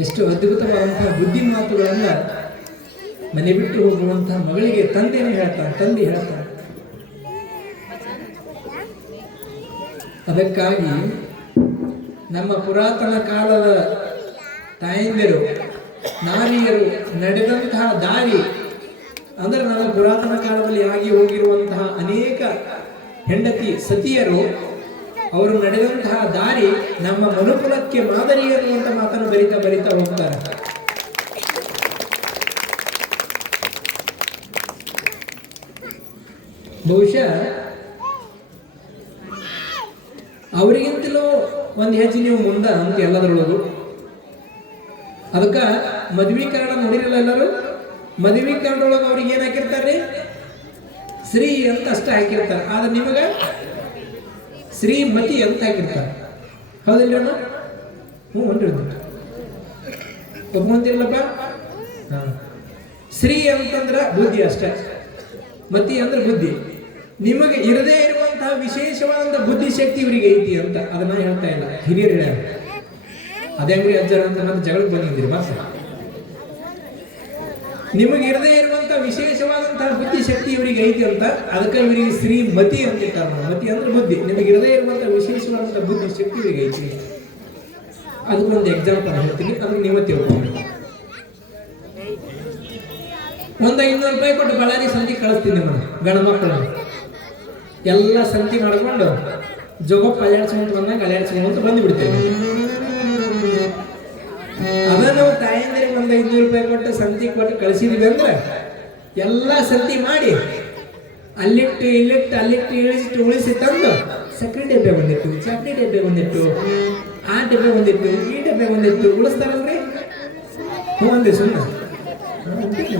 ಎಷ್ಟು ಅದ್ಭುತವಾದಂತಹ ಬುದ್ಧಿ ಮಾತುಗಳನ್ನ ಮನೆ ಬಿಟ್ಟು ಹೋಗುವಂತಹ ಮಗಳಿಗೆ ತಂದೆ ಹೇಳ್ತಾನೆ. ಅದಕ್ಕಾಗಿ ನಮ್ಮ ಪುರಾತನ ಕಾಲದ ತಾಯಂದಿರು ನಾರಿಯರು ನಡೆದಂತಹ ದಾರಿ ಅಂದ್ರೆ ನಮ್ಮ ಪುರಾತನ ಕಾಲದಲ್ಲಿ ಆಗಿ ಹೋಗಿರುವಂತಹ ಅನೇಕ ಹೆಂಡತಿ ಸತಿಯರು ಅವರು ನಡೆದಂತಹ ದಾರಿ ನಮ್ಮ ಮನುಕುಲಕ್ಕೆ ಮಾದರಿ ಅನ್ನುವಂಥ ಮಾತನ್ನು ಬರಿತಾ ಹೋಗ್ತಾರೆ. ಬಹುಶಃ ಅವರಿಗಿಂತಲೂ ಒಂದು ಹೆಜ್ಜೆ ನೀವು ಮುಂದೆ ಅಂತ ಎಲ್ಲದರೊಳಗು. ಅದಕ್ಕೆ ಮದ್ವೀಕರಣ ನೋಡಿರಲ್ಲ ಎಲ್ಲರೂ. ಮದ್ವೀಕರಣದೊಳಗೆ ಅವ್ರಿಗೆ ಏನ್ ಹಾಕಿರ್ತಾರೆ? ಶ್ರೀ ಅಂತ ಅಷ್ಟೇ ಹಾಕಿರ್ತಾರೆ. ಆದ್ರೆ ನಿಮಗ ಶ್ರೀಮತಿ ಅಂತ ಹಾಕಿರ್ತಾರೆ. ಹೌದಿಲ್ಲ? ಹೊಂಟ್ರಿ ಒಪ್ಕೊಂತಿರ್ಲಪ್ಪ. ಶ್ರೀ ಅಂತಂದ್ರ ಬುದ್ಧಿ ಅಷ್ಟೇ, ಮತಿ ಅಂದ್ರೆ ಬುದ್ಧಿ. ನಿಮಗೆ ಇರದೇ ಇರುವಂತಹ ವಿಶೇಷವಾದಂತಹ ಬುದ್ಧಿ ಶಕ್ತಿ ಇವರಿಗೆ ಐತಿ ಅಂತ ಅದನ್ನ ಹೇಳ್ತಾ ಇಲ್ಲ, ಹಿರಿಯರು ಹೇಳ್ಯಾರ. ಅದೇಂಗ್ರಿ ಅಜ್ಜರ ಅಂತ ಮತ್ತೆ ಜಗಳಕ್ಕೆ ಬಂದಿದ್ದೀರಿ ಮತ್ತೆ. ನಿಮಗೆ ಇರದೇ ಇರುವಂತಹ ವಿಶೇಷವಾದಂತಹ ಬುದ್ಧಿ ಶಕ್ತಿ ಇವರಿಗೆ ಐತಿ ಅಂತ ಅದಕ್ಕೆ ಇವರಿಗೆ ಶ್ರೀಮತಿ ಅಂತಿರ್ತಾರೆ. ಮತಿ ಅಂದ್ರೆ ಬುದ್ಧಿ. ನಿಮಗೆ ಇರದೇ ಇರುವಂತಹ ವಿಶೇಷವಾದಂತಹ ಬುದ್ಧಿ ಶಕ್ತಿ ಇವರಿಗೆ ಐತಿ. ಅದಕ್ಕೊಂದು ಎಕ್ಸಾಂಪಲ್ ಹೇಳ್ತೀನಿ, ಅದನ್ನ ನೀವು ತಿಳ್ಕೊಂಡು. ಒಂದು 200 ರೂಪಾಯಿ ಕೊಟ್ಟು ಬಳ್ಳಾರಿ ಸಂತಿ ಕಳಿಸ್ತೀನಿ ನಾನು ಗಂಡ ಮಕ್ಕಳನ್ನು. ಎಲ್ಲ ಸಂತಿ ಮಾಡ್ಕೊಂಡು ಜೋಗಪ್ಪ ಅಲ್ಯಾಡ್ಸ್ಕೊಂತ ಬಂದಾಗ ಅಲ್ಯಾಡ್ಸ್ಕೊಂತ ಬಂದುಬಿಡ್ತೇವೆ. ಅದ ನಾವು ತಾಯಂದಿರಿಗೆ ಒಂದು 500 ರೂಪಾಯಿ ಕೊಟ್ಟು ಸಂತಿ ಕೊಟ್ಟು ಕಳಿಸಿದ್ವಿ ಅಂದ್ರೆ ಎಲ್ಲ ಸಂತಿ ಮಾಡಿ ಅಲ್ಲಿಟ್ಟು ಇಳಿಸಿಟ್ಟು ಉಳಿಸಿ ತಂದು ಸಕ್ಕರೆ ಡಬ್ಬೆ ಬಂದಿತ್ತು, ಚಟ್ನಿ ಡಬ್ಬೆ ಬಂದಿತ್ತು, ಆ ಡಬ್ಬೆ ಬಂದಿತ್ತು, ಈ ಡಬ್ಬೆ ಬಂದಿತ್ತು ಉಳಿಸ್ತಾರಲ್ರಿ. ಒಂದೇ ಸುಮ್ಮನೆ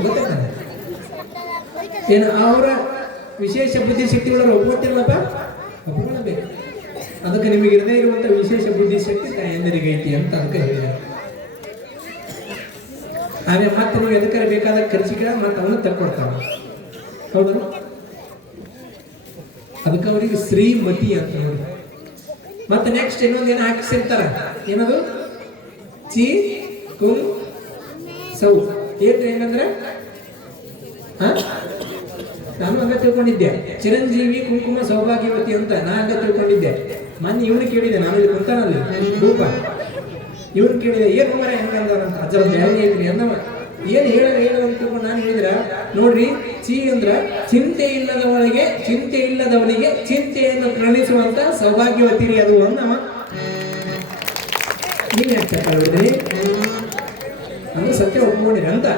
ಗೊತ್ತಾಗ್ತಾನೆ ಏನು ಅವರ ವಿಶೇಷ ಬುದ್ಧಿ ಶಕ್ತಿಗಳವರು ಒಪ್ಕೊತಿರ್ಲಪ್ಪ, ಒಪ್ಕೊಳ್ಳಬೇಕು. ಅದಕ್ಕೆ ನಿಮಗೆ ಇರದೇ ಇರುವಂತ ವಿಶೇಷ ಬುದ್ಧಿ ಶಕ್ತಿ ತಾಯಂದರಿಗೆ ಐತಿ ಅಂತ ಅದಕ್ಕೆ ಹೇಳಿದ. ಆಮೇಲೆ ಮತ್ತೆ ನೀವು ಎದಕ್ಕಾರ ಬೇಕಾದ ಖರ್ಚಿಗೆ ಮತ್ತೆ ಅವನು ತಕ್ಕೊಡ್ತಾವ. ಹೌದಲ್ಲ? ಅದಕ್ಕೆ ಅವರಿಗೆ ಶ್ರೀಮತಿ ಅಂತ ನೋಡಿ. ಮತ್ತೆ ನೆಕ್ಸ್ಟ್ ಇನ್ನೊಂದೇನು ಹಾಕಿಸಿರ್ತಾರ, ಏನದು ಚಿ ಕುಂ ಸೌ. ಏನಂದ್ರೆ ನಾನು ಹಂಗ ತಿಳ್ಕೊಂಡಿದ್ದೆ, ಚಿರಂಜೀವಿ ಕುಂಕುಮ ಸೌಭಾಗ್ಯವತಿ ಅಂತ ನಾ ಹಂಗ ತಿಳ್ಕೊಂಡಿದ್ದೆ. ಮೊನ್ನೆ ಇವನು ಕೇಳಿದೆ, ನಾನು ಇಲ್ಲಿ ಕುಂತಾನಲ್ಲಿ ರೂಪ, ಇವನು ಕೇಳಿದೆ ಏನು ಮರ ಹೆಂಗಂದಂತ. ಅಜ್ಜರ ಬ್ಯಾಗಿ ಐತ್ರಿ ಅಂದವ. ಏನು ಹೇಳ ಅಂತ ತಿಳ್ಕೊಂಡು ನಾನು ಹೇಳಿದ್ರ ನೋಡ್ರಿ, ಚಿ ಅಂದ್ರ ಚಿಂತೆ ಇಲ್ಲದವನಿಗೆ ಚಿಂತೆಯನ್ನು ಕರುಣಿಸುವಂತ ಸೌಭಾಗ್ಯವತಿರಿ ಅದು ಅಂದವ. ನೀವ್ ಯಾಕೆ ಹೇಳಿದ್ರಿ ಅಂದ್ರೆ ಸತ್ಯ ಒಪ್ಕೊಂಡಿರಿ ಅಂತ.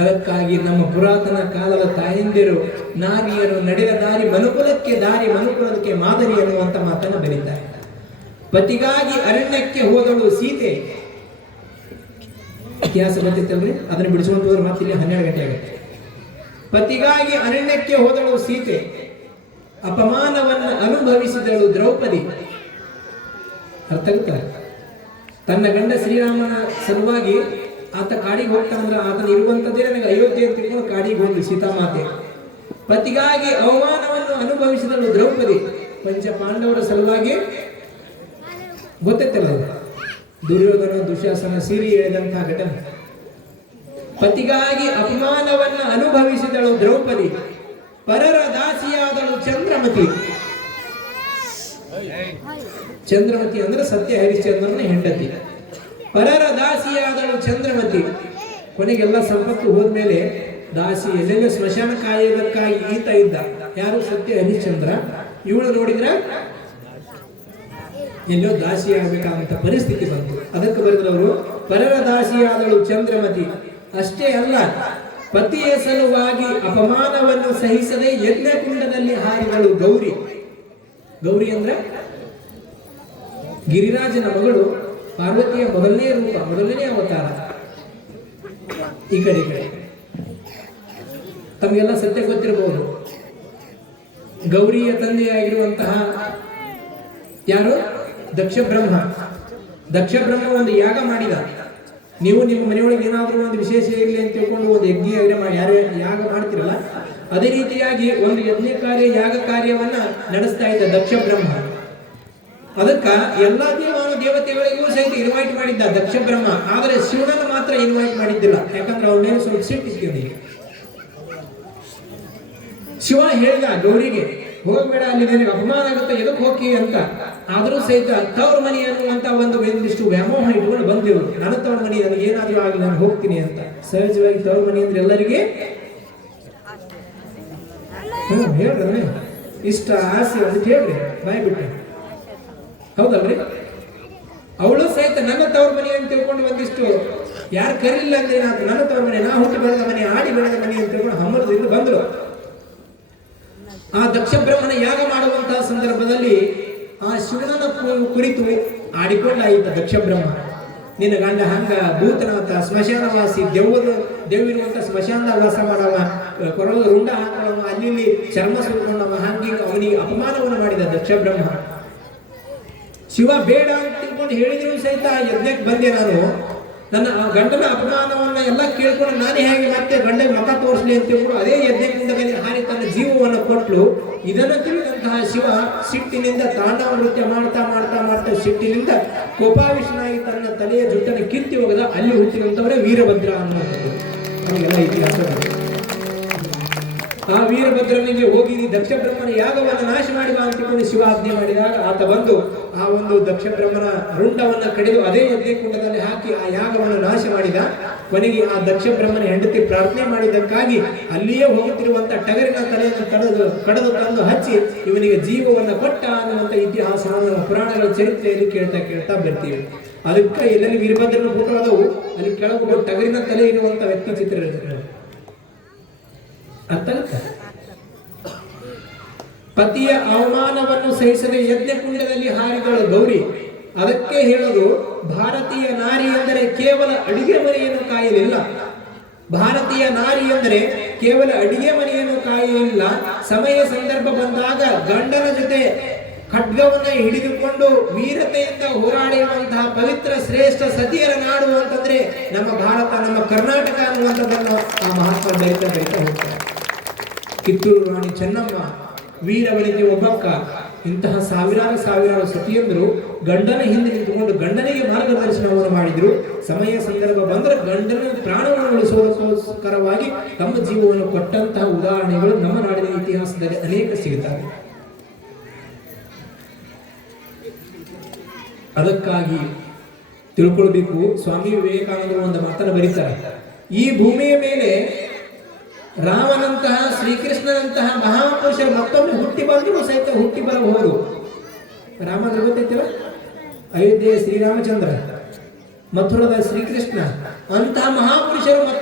ಅದಕ್ಕಾಗಿ ನಮ್ಮ ಪುರಾತನ ಕಾಲದ ತಾಯಂದಿರು ನಾರಿಯರು ನಡೆದ ದಾರಿ ಮನುಕುಲಕ್ಕೆ ಮಾದರಿ ಅನ್ನುವಂತ ಮಾತನ್ನು ಬರೀತಾರೆ. ಪತಿಗಾಗಿ ಅರಣ್ಯಕ್ಕೆ ಹೋದಳು ಸೀತೆ. ಇತಿಹಾಸ ಗೊತ್ತಿತ್ತಲ್ರಿ, ಅದನ್ನು ಬಿಡಿಸ್ಕೊಂಡು ಹೋದ್ರೆ ಮತ್ತೆ ಇಲ್ಲಿ 12 ಗಂಟೆ ಆಗುತ್ತೆ. ಪತಿಗಾಗಿ ಅರಣ್ಯಕ್ಕೆ ಹೋದಳು ಸೀತೆ, ಅಪಮಾನವನ್ನು ಅನುಭವಿಸಿದಳು ದ್ರೌಪದಿ. ಅರ್ಥ ಆಗುತ್ತಾ? ತನ್ನ ಗಂಡ ಶ್ರೀರಾಮನ ಸಲುವಾಗಿ ಆತ ಕಾಡಿಗೆ ಹೋಗ್ತಾನಂದ್ರೆ ಆತನ ಇರುವಂತದ್ದೇ ನನಗೆ ಅಯೋಧ್ಯೆ ಅಂತ ತಿಳ್ಕೊಂಡು ಕಾಡಿಗೆ ಹೋದ್ಲು ಸೀತಾಮಾತೆ. ಪತಿಗಾಗಿ ಅವಮಾನವನ್ನು ಅನುಭವಿಸಿದಳು ದ್ರೌಪದಿ. ಪಂಚ ಪಾಂಡವರ ಸಲುವಾಗಿ ಗೊತ್ತಿತ್ತಲ್ಲ, ದುರ್ಯೋಧನ ದುಶಾಸನ ಸೀರಿ ಹೇಳಿದಂತಹ ಘಟನೆ. ಪತಿಗಾಗಿ ಅಪಮಾನವನ್ನು ಅನುಭವಿಸಿದಳು ದ್ರೌಪದಿ. ಪರರ ದಾಸಿಯಾದಳು ಚಂದ್ರಮತಿ. ಚಂದ್ರಮತಿ ಅಂದ್ರೆ ಸತ್ಯ ಹರಿಶ್ಚಂದ್ರನ ಹೆಂಡತಿ. ಪರರ ದಾಸಿಯಾದಳು ಚಂದ್ರಮತಿ. ಕೊನೆಗೆಲ್ಲ ಸಂಪತ್ತು ಹೋದ್ಮೇಲೆ ದಾಸಿ ಎಲ್ಲೆಲ್ಲ ಸ್ಮಶಾನ ಕಾಯುವುದಕ್ಕಾಗಿ ಈತ ಇದ್ದ. ಯಾರು? ಸತ್ಯ ಹರಿಶ್ಚಂದ್ರ. ಇವಳು ನೋಡಿದ್ರ ಎಲ್ಲೋ ದಾಸಿ ಆಗಬೇಕಾದಂತ ಪರಿಸ್ಥಿತಿ ಬಂತು. ಅದಕ್ಕೆ ಬರೆದವರು ಪರರ ದಾಸಿಯಾದಳು ಚಂದ್ರಮತಿ. ಅಷ್ಟೇ ಅಲ್ಲ, ಪತಿಯ ಸಲುವಾಗಿ ಅಪಮಾನವನ್ನು ಸಹಿಸದೆ ಯಜ್ಞಕುಂಡದಲ್ಲಿ ಹಾರಿದಳು ಗೌರಿ. ಗೌರಿ ಅಂದ್ರೆ ಗಿರಿರಾಜನ ಮಗಳು, ಪಾರ್ವತಿಯ ಮೊದಲನೇ ರೂಪ, ಮೊದಲನೇ ಅವತಾರ. ಈ ಕಡೆ ತಮಗೆಲ್ಲ ಸತ್ಯ ಗೊತ್ತಿರಬಹುದು. ಗೌರಿಯ ತಂದೆಯಾಗಿರುವಂತಹ ಯಾರು? ದಕ್ಷ ಬ್ರಹ್ಮ ಒಂದು ಯಾಗ ಮಾಡಿದ. ನೀವು ನಿಮ್ಮ ಮನೆಯೊಳಗೆ ಏನಾದರೂ ಒಂದು ವಿಶೇಷ ಇರಲಿ ಅಂತ ತಿಳ್ಕೊಂಡು ಒಂದು ಯಜ್ಞ ಯಾರು ಯಾಗ ಮಾಡ್ತಿರಲ್ಲ, ಅದೇ ರೀತಿಯಾಗಿ ಒಂದು ಯಜ್ಞ ಕಾರ್ಯ ಯಾಗ ಕಾರ್ಯವನ್ನ ನಡೆಸ್ತಾ ಇದ್ದ ದಕ್ಷ ಬ್ರಹ್ಮ. ಅದಕ್ಕ ಎಲ್ಲಾ ದೇವತೆಗಳಿಗೂ ಸಹಿತ ಇನ್ವೈಟ್ ಮಾಡಿದ್ದ ದಕ್ಷ ಬ್ರಹ್ಮ, ಆದರೆ ಶಿವನನ್ನ ಮಾತ್ರ ಇನ್ವೈಟ್ ಮಾಡಿದ್ದಿಲ್ಲ. ಯಾಕಂದ್ರೆ ಅವನ ಮೇಲೆ ಸ್ವಲ್ಪ ಸಿಟ್ಟಿತ್ತು ಅವನಿಗೆ. ಶಿವ ಹೇಳಿದ ಗೌರಿಗೆ, ಹೋಗ್ಬೇಡ, ಅಲ್ಲಿ ನಿನಗೆ ಅಪಮಾನ ಆಗುತ್ತೆ, ಎದಕ್ಕೆ ಹೋಗಿ ಅಂತ. ಆದರೂ ಸಹಿತ ತವ್ರ ಮನಿ ಅನ್ನುವಂತ ಒಂದಿಷ್ಟು ವ್ಯಾಮೋಹ ಇಟ್ಕೊಂಡು ಬಂದೆವು. ನನ್ನ ತವ್ರ ಮನಿ, ನನಗೆ ಏನಾದ್ರೂ ಆಗಲಿ, ನಾನು ಹೋಗ್ತೀನಿ ಅಂತ. ಸಹಜವಾಗಿ ತವ್ರ ಮನಿ ಅಂದ್ರೆ ಎಲ್ಲರಿಗೆ ಹೇಳ್ರಿ, ಇಷ್ಟ ಆಸೆ ಅಂತ ಹೇಳ್ರಿ, ಬಾಯ್ ಬಿಟ್ರೆ ಹೌದಲ್ರಿ. ಅವಳು ಸಹಿತ ನನ್ನ ತವ್ರ ಮನೆ ಅಂತ ತಿಳ್ಕೊಂಡು ಒಂದಿಷ್ಟು ಯಾರು ಕರೀಲಿಲ್ಲ ಅಂದ್ರೆ ನನ್ನ ತವ್ರ ಮನೆ, ನಾ ಹುಟ್ಟಿ ಬೆಳೆದ ಮನೆ, ಆಡಿ ಬೆಳೆದ ಮನೆ ಅಂತ ತಿಳ್ಕೊಂಡು ಹಮ್ಮರದಿಂದ ಬಂದ್ರು. ಆ ದಕ್ಷ ಬ್ರಹ್ಮನ ಯಾಗ ಮಾಡುವಂತಹ ಸಂದರ್ಭದಲ್ಲಿ ಆ ಶಿವನನ್ನ ಕುರಿತು ಆಡಿಕೊಂಡಾಯಿತ ದಕ್ಷ ಬ್ರಹ್ಮ. ನಿನ್ನ ಗಂಡ ಹಂಗ ಭೂತನಾಥ, ಸ್ಮಶಾನವಾಸಿ, ದೇವಿರುವಂತ ಸ್ಮಶಾನದ ವಾಸ ಮಾಡವ, ಕೊರಳು ರುಂಡ ಹಾಕವ, ಅಲ್ಲಿ ಚರ್ಮ ಸುಟ್ಕೊಂಡವ, ಹಂಗೆ ಅವನಿಗೆ ಅಪಮಾನವನ್ನು ಮಾಡಿದ ದಕ್ಷ ಬ್ರಹ್ಮ. ಶಿವ ಬೇಡ ಅಂತ ತಿಳ್ಕೊಂಡು ಹೇಳಿದ್ರು ಸಹಿತ ಯಜ್ಞಕ್ಕೆ ಬಂದೆ ನಾನು. ನನ್ನ ಗಂಡನ ಅಪಮಾನವನ್ನ ಎಲ್ಲ ಕೇಳ್ಕೊಂಡು ನಾನೇ ಹೇಗೆ ಮತ್ತೆ ಗಂಡನ ಮತ ತೋರಿಸ್ಲಿ ಅಂತ ತಿಳ್ಕೊಂಡು ಅದೇ ಯಜ್ಞಕ್ಕೆ ಹಾರಿ ತನ್ನ ಜೀವವನ್ನು ಕೊಟ್ಟಳು. ಇದನ್ನು ತಿಳಿದಂತಹ ಶಿವ ಸಿಟ್ಟಿನಿಂದ ತಾಂಡವ ನೃತ್ಯ ಮಾಡ್ತಾ ಮಾಡ್ತಾ ಮಾಡ್ತಾ ಸಿಟ್ಟಿನಿಂದ ಕೋಪಾವಿಷನಾಗಿ ತನ್ನ ತಲೆಯ ಜುಟ್ಟನ್ನು ಕಿತ್ತಿ ಹೋಗದ. ಅಲ್ಲಿ ಹುಟ್ಟಿದಂತವರೇ ವೀರಭದ್ರ ಅನ್ನುವಂಥದ್ದು ನಮಗೆಲ್ಲ ಇತಿಹಾಸ. ಆ ವೀರಭದ್ರನಿಗೆ ಹೋಗಿ ದಕ್ಷ ಬ್ರಹ್ಮನ ಯಾಗವನ್ನು ನಾಶ ಮಾಡಿದ ಅಂತಕೊಂಡು ಶಿವ ಆಜ್ಞೆ ಮಾಡಿದಾಗ ಆತ ಬಂದು ಆ ಒಂದು ದಕ್ಷ ಬ್ರಹ್ಮನ ರುಂಡವನ್ನ ಕಡಿದು ಅದೇ ಯಜ್ಞ ಕುಂಡದಲ್ಲಿ ಹಾಕಿ ಆ ಯಾಗವನ್ನು ನಾಶ ಮಾಡಿದ. ಕೊನೆಗೆ ಆ ದಕ್ಷ ಬ್ರಹ್ಮನ ಹೆಂಡತಿ ಪ್ರಾರ್ಥನೆ ಮಾಡಿದ್ದಕ್ಕಾಗಿ ಅಲ್ಲಿಯೇ ಹೋಗುತ್ತಿರುವಂತ ಟಗರಿನ ತಲೆಯನ್ನು ಕಡಿದು ತಂದು ಹಚ್ಚಿ ಇವನಿಗೆ ಜೀವವನ್ನು ಕೊಟ್ಟ ಅನ್ನುವಂತ ಇತಿಹಾಸವನ್ನು ಪುರಾಣಗಳ ಚರಿತ್ರೆಯಲ್ಲಿ ಕೇಳ್ತಾ ಬರ್ತೀವಿ. ಅದಕ್ಕೆ ಎಲ್ಲೆಲ್ಲಿ ವೀರಭದ್ರನ ಫೋಟೋ ಅದವು, ಅಲ್ಲಿ ಕೆಳಗೆ ಟಗರಿನ ತಲೆ ಇರುವಂತ ವ್ಯಕ್ತಿ ಚಿತ್ರ ಇರ್ತದೆ. ಅರ್ಥ ಆಗುತ್ತಾ? ಪತಿಯ ಅವಮಾನವನ್ನು ಸಹಿಸದೆ ಯಜ್ಞಕುಂಡದಲ್ಲಿ ಹಾರಿದಳು ಗೌರಿ. ಅದಕ್ಕೆ ಹೇಳೋದು, ಭಾರತೀಯ ನಾರಿ ಎಂದರೆ ಕೇವಲ ಅಡಿಗೆ ಮನೆಯನ್ನು ಕಾಯಲಿಲ್ಲ. ಭಾರತೀಯ ನಾರಿ ಎಂದರೆ ಕೇವಲ ಅಡಿಗೆ ಮನೆಯನ್ನು ಕಾಯಲಿಲ್ಲ. ಸಮಯ ಸಂದರ್ಭ ಬಂದಾಗ ಗಂಡನ ಜೊತೆ ಖಡ್ಗವನ್ನ ಹಿಡಿದುಕೊಂಡು ವೀರತೆಯಿಂದ ಹೋರಾಡಿರುವಂತಹ ಪವಿತ್ರ ಶ್ರೇಷ್ಠ ಸತಿಯರ ನಾಡು ಅಂತಂದ್ರೆ ನಮ್ಮ ಭಾರತ, ನಮ್ಮ ಕರ್ನಾಟಕ ಅನ್ನುವಂಥದ್ದನ್ನು ಆ ಮಹಾತ್ಮ ಬೆರಿತಾ ಹೋಗ್ತಾರೆ. ಕಿತ್ತೂರು ರಾಣಿ ಚೆನ್ನಮ್ಮ, ವೀರವನಿಗೆ ಒಬ್ಬಕ್ಕ, ಇಂತಹ ಸಾವಿರಾರು ಸತಿಯಂದರು ಗಂಡನ ಹಿಂದೆ ನಿಂತುಕೊಂಡು ಗಂಡನಿಗೆ ಮಾರ್ಗದರ್ಶನವನ್ನು ಮಾಡಿದ್ರು. ಸಮಯ ಸಂದರ್ಭ ಬಂದರೆ ಗಂಡನ ಪ್ರಾಣವನ್ನು ಉಳಿಸೋದಕ್ಕೋಸ್ಕರವಾಗಿ ತಮ್ಮ ಜೀವವನ್ನು ಕೊಟ್ಟಂತಹ ಉದಾಹರಣೆಗಳು ನಮ್ಮ ನಾಡಿನ ಇತಿಹಾಸದಲ್ಲಿ ಅನೇಕ ಸಿಗುತ್ತವೆ. ಅದಕ್ಕಾಗಿ ತಿಳ್ಕೊಳ್ಬೇಕು, ಸ್ವಾಮಿ ವಿವೇಕಾನಂದರು ಒಂದು ಮಾತನ್ನು ಬರೀತಾರೆ, ಈ ಭೂಮಿಯ ಮೇಲೆ ರಾಮನಂತಹ, ಶ್ರೀಕೃಷ್ಣನಂತಹ ಮಹಾಪುರುಷರು ಮತ್ತೊಮ್ಮೆ ಹುಟ್ಟಿ ಬಂದರೂ ಸಹಿತ ಹುಟ್ಟಿ ಬರಬಹುದು. ರಾಮನ ಗೊತ್ತೈತಿಲ್ಲ, ಅಯೋಧ್ಯೆಯ ಶ್ರೀರಾಮಚಂದ್ರ, ಮಥುರದ ಶ್ರೀಕೃಷ್ಣ, ಅಂತಹ ಮಹಾಪುರುಷರು